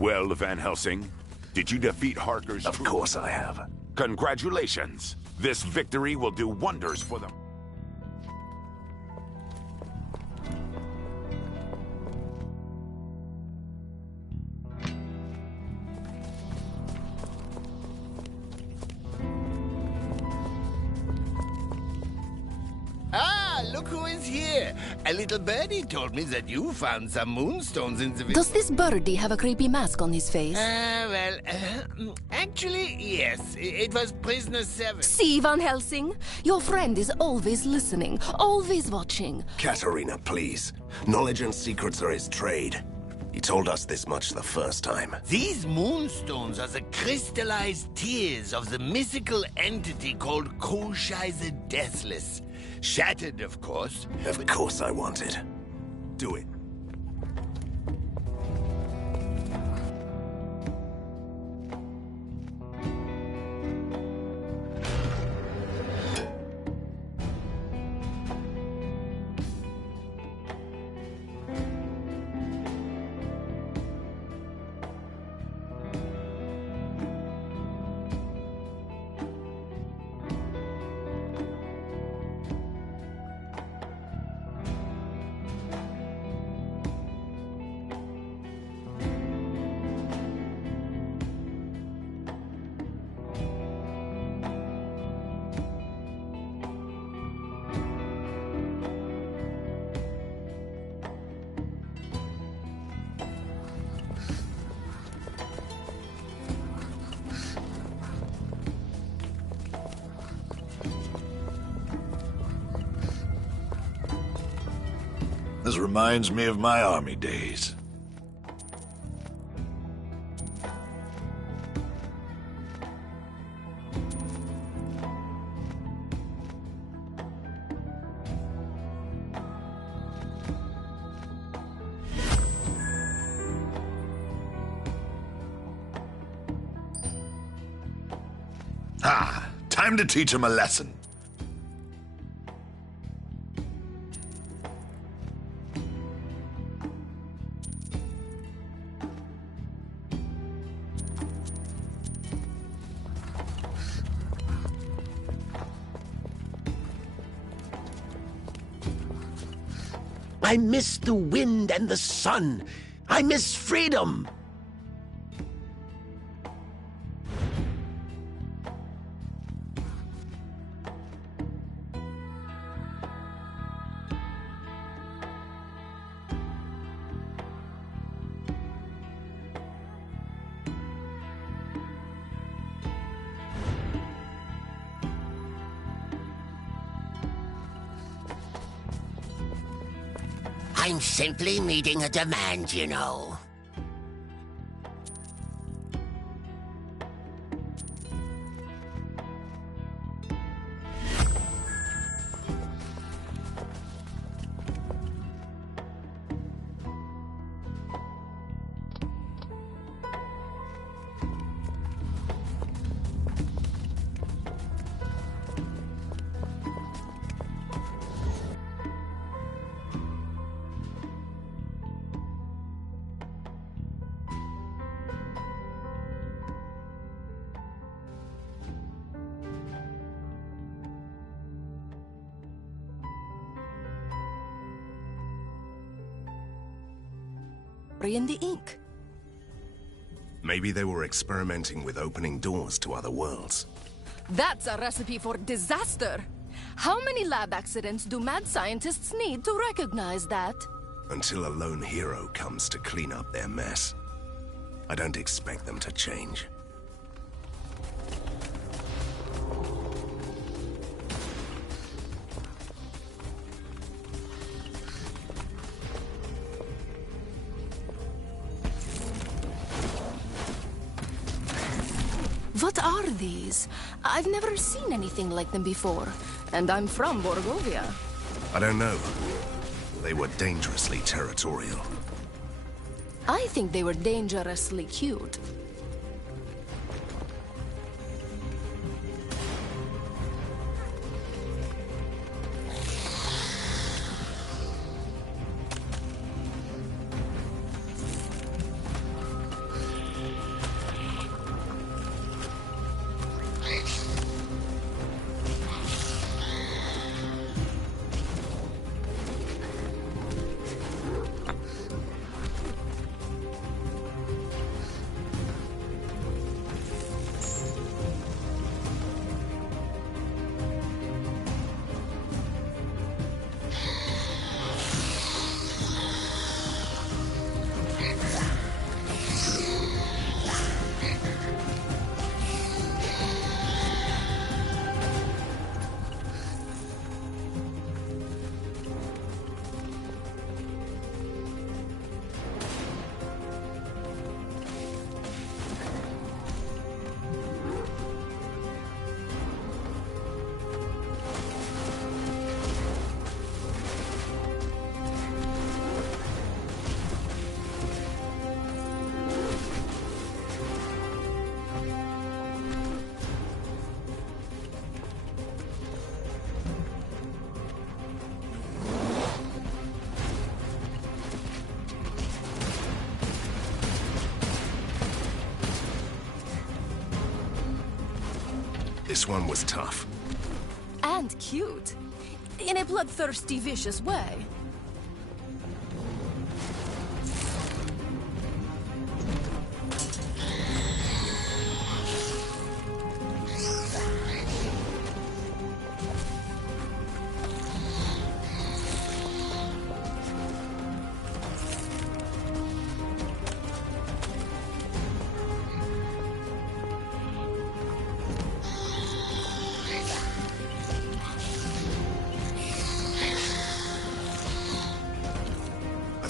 Well, Van Helsing, did you defeat Harker's Of course I have. Congratulations. This victory will do wonders for them. Ah, look who is here. A little birdie told me that you found some moonstones in the village. Does this birdie have a creepy mask on his face? Actually, yes. It was prisoner 7. See, Van Helsing? Your friend is always listening, always watching. Katarina, please. Knowledge and secrets are his trade. He told us this much the first time. These moonstones are the crystallized tears of the mythical entity called Koshai the Deathless. Shattered, of course. Of course I want it. Do it. This reminds me of my army days. Ah, time to teach him a lesson. I miss the wind and the sun. I miss freedom. I'm simply meeting a demand, you know. In the ink. Maybe they were experimenting with opening doors to other worlds. That's a recipe for disaster. How many lab accidents do mad scientists need to recognize that? Until a lone hero comes to clean up their mess. I don't expect them to change. What are these? I've never seen anything like them before. And I'm from Borgovia. I don't know. They were dangerously territorial. I think they were dangerously cute. This one was tough. And cute. In a bloodthirsty, vicious way.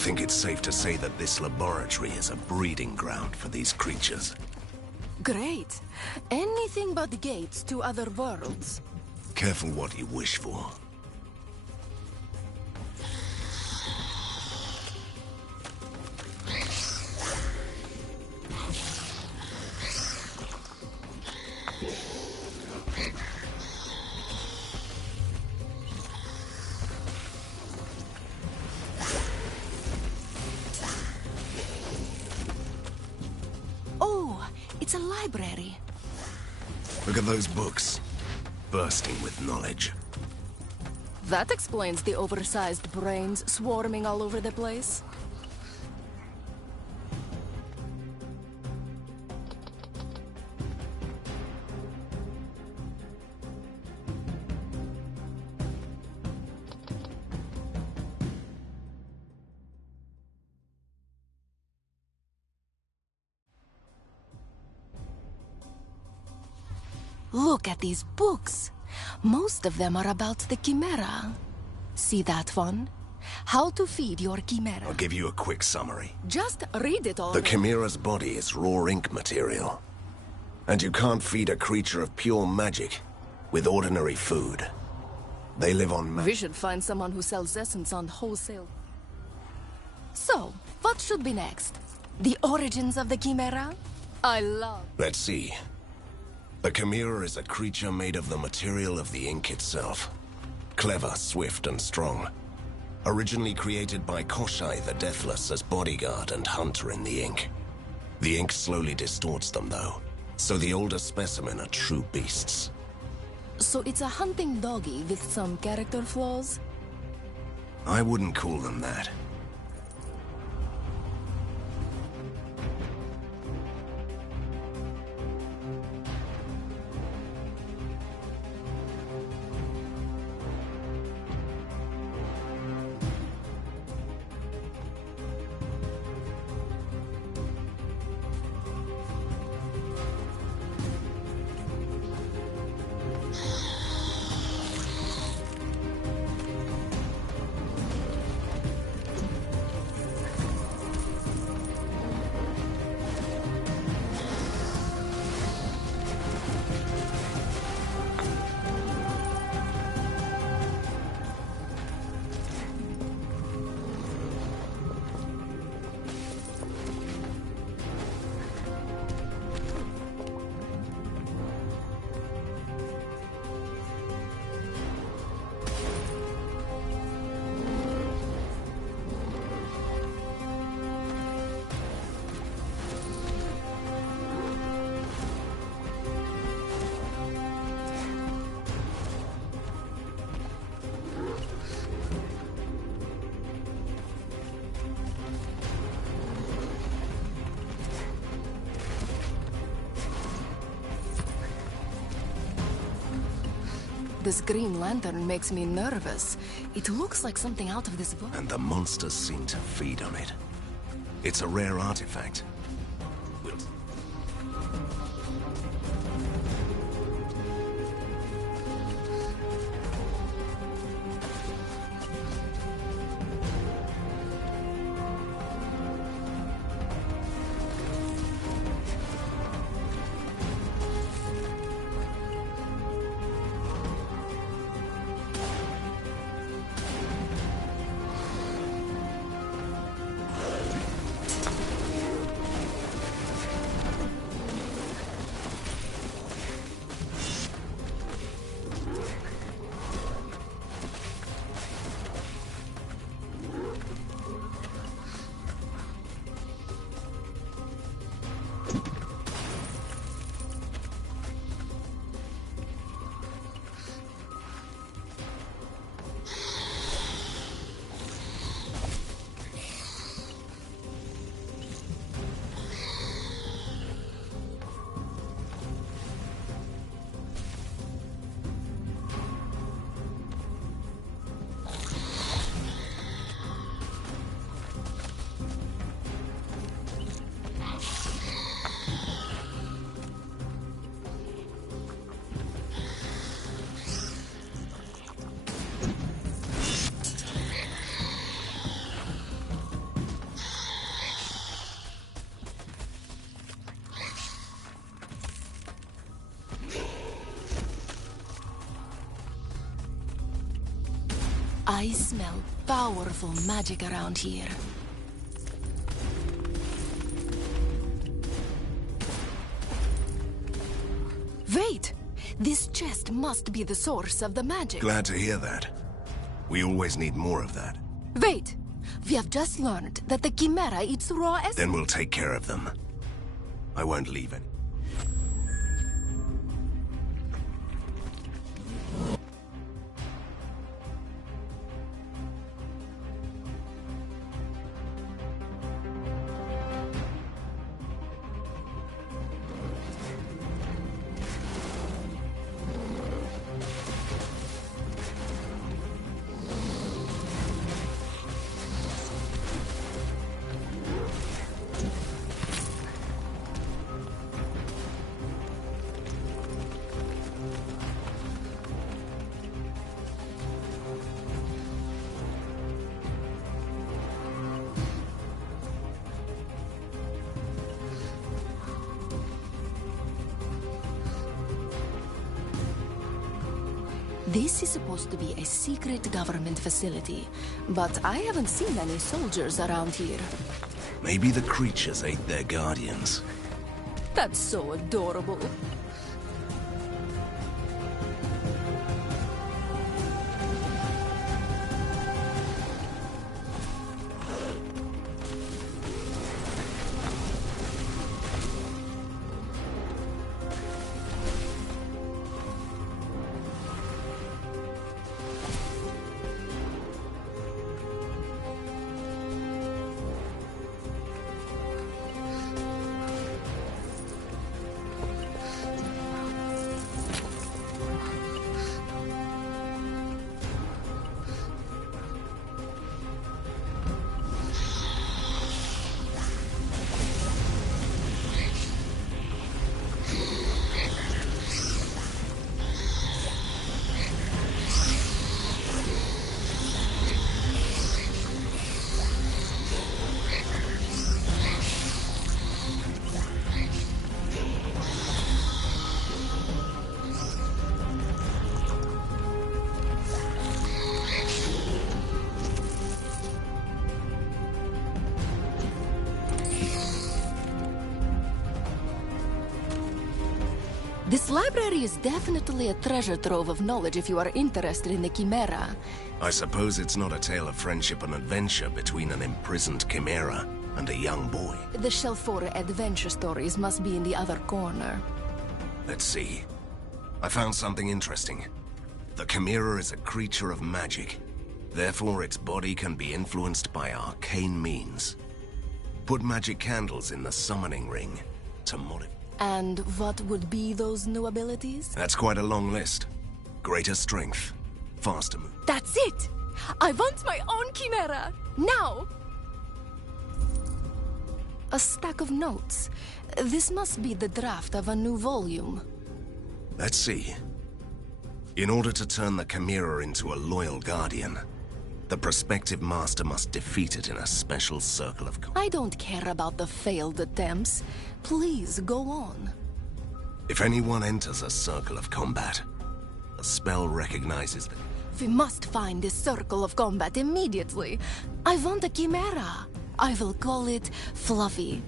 I think it's safe to say that this laboratory is a breeding ground for these creatures. Great. Anything but the gates to other worlds. Careful what you wish for. It's a library. Look at those books. Bursting with knowledge. That explains the oversized brains swarming all over the place. Look at these books. Most of them are about the Chimera. See that one? How to feed your Chimera. I'll give you a quick summary. Just read it all. The Chimera's body is raw ink material. And you can't feed a creature of pure magic with ordinary food. They live on We should find someone who sells essence on wholesale. So, what should be next? The origins of the Chimera? I love... Let's see. The Chimera is a creature made of the material of the ink itself. Clever, swift, and strong. Originally created by Koshai the Deathless as bodyguard and hunter in the ink. The ink slowly distorts them, though, so the older specimen are true beasts. So it's a hunting doggy with some character flaws? I wouldn't call them that. This green lantern makes me nervous. It looks like something out of this book. And the monsters seem to feed on it. It's a rare artifact. I smell powerful magic around here. Wait! This chest must be the source of the magic. Glad to hear that. We always need more of that. Wait! We have just learned that the Chimera eats raw essence. Then we'll take care of them. I won't leave it. This is supposed to be a secret government facility, but I haven't seen any soldiers around here. Maybe the creatures ate their guardians. That's so adorable. This library is definitely a treasure trove of knowledge if you are interested in the Chimera. I suppose it's not a tale of friendship and adventure between an imprisoned Chimera and a young boy. The shelf for adventure stories must be in the other corner. Let's see. I found something interesting. The Chimera is a creature of magic. Therefore, its body can be influenced by arcane means. Put magic candles in the summoning ring to modify. And what would be those new abilities? That's quite a long list. Greater strength, faster move. That's it! I want my own Chimera! Now! A stack of notes. This must be the draft of a new volume. Let's see. In order to turn the Chimera into a loyal guardian, the prospective master must defeat it in a special circle of... I don't care about the failed attempts. Please, go on. If anyone enters a circle of combat, the spell recognizes them. We must find this circle of combat immediately. I want a Chimera. I will call it Fluffy.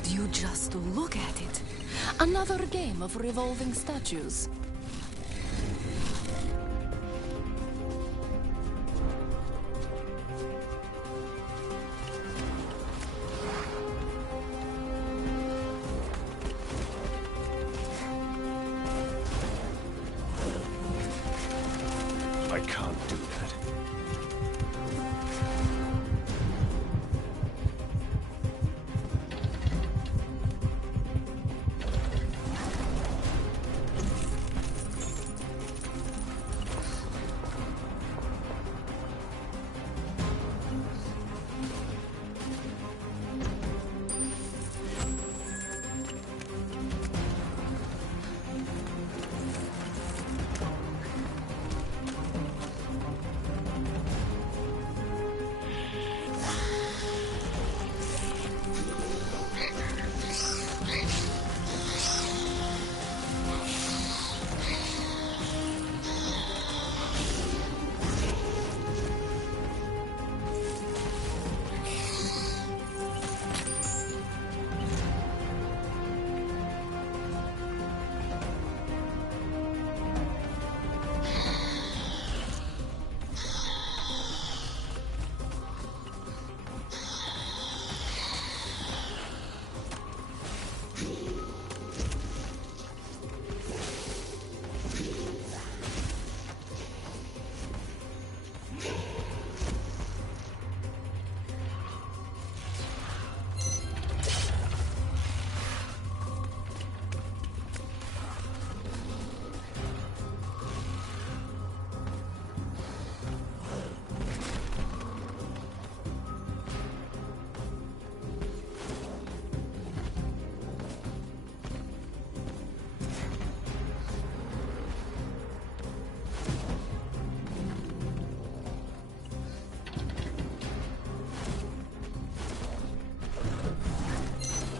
Would you just look at it? Another game of revolving statues. I can't do that.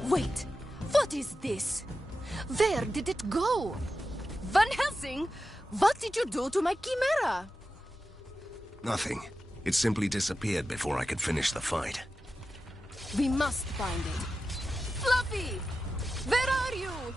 Wait, what is this? Where did it go? Van Helsing, what did you do to my chimera? Nothing. It simply disappeared before I could finish the fight. We must find it. Fluffy! Where are you?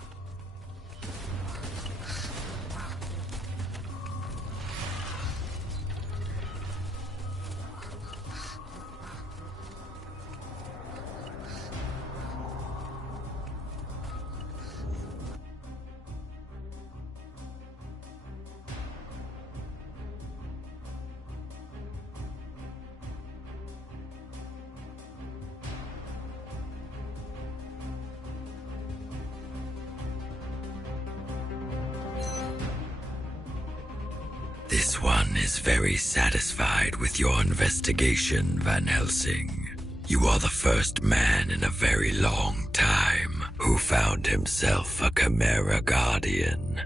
This one is very satisfied with your investigation, Van Helsing. You are the first man in a very long time who found himself a Chimera Guardian.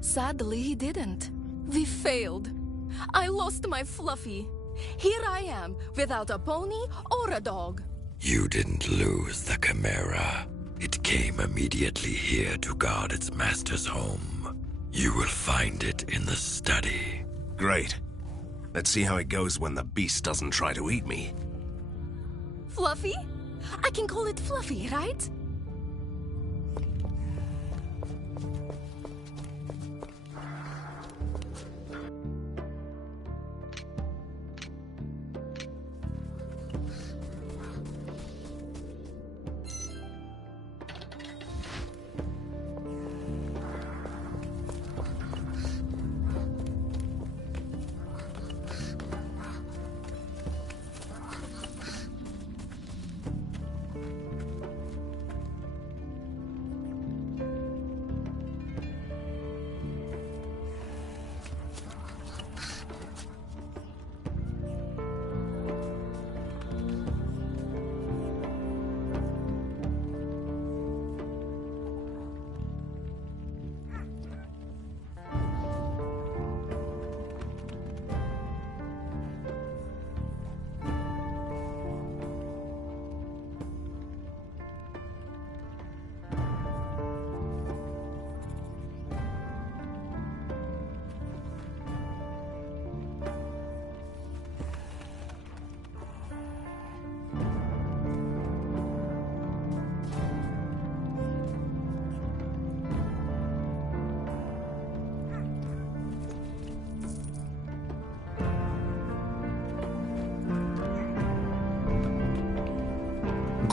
Sadly, he didn't. We failed. I lost my Fluffy. Here I am, without a pony or a dog. You didn't lose the Chimera. It came immediately here to guard its master's home. You will find it in the study. Great. Let's see how it goes when the beast doesn't try to eat me. Fluffy? I can call it Fluffy, right?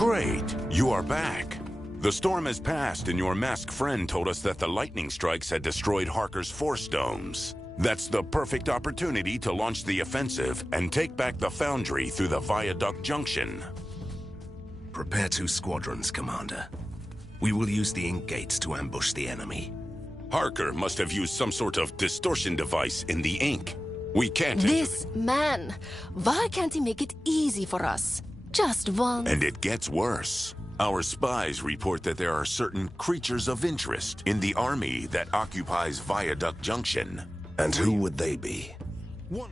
Great, you are back. The storm has passed and your masked friend told us that the lightning strikes had destroyed Harker's force domes. That's the perfect opportunity to launch the offensive and take back the foundry through the Viaduct Junction. Prepare 2 squadrons, Commander. We will use the ink gates to ambush the enemy. Harker must have used some sort of distortion device in the ink. We can't... This man, why can't he make it easy for us? Just one... And it gets worse. Our spies report that there are certain creatures of interest in the army that occupies Viaduct Junction. And who would they be? One...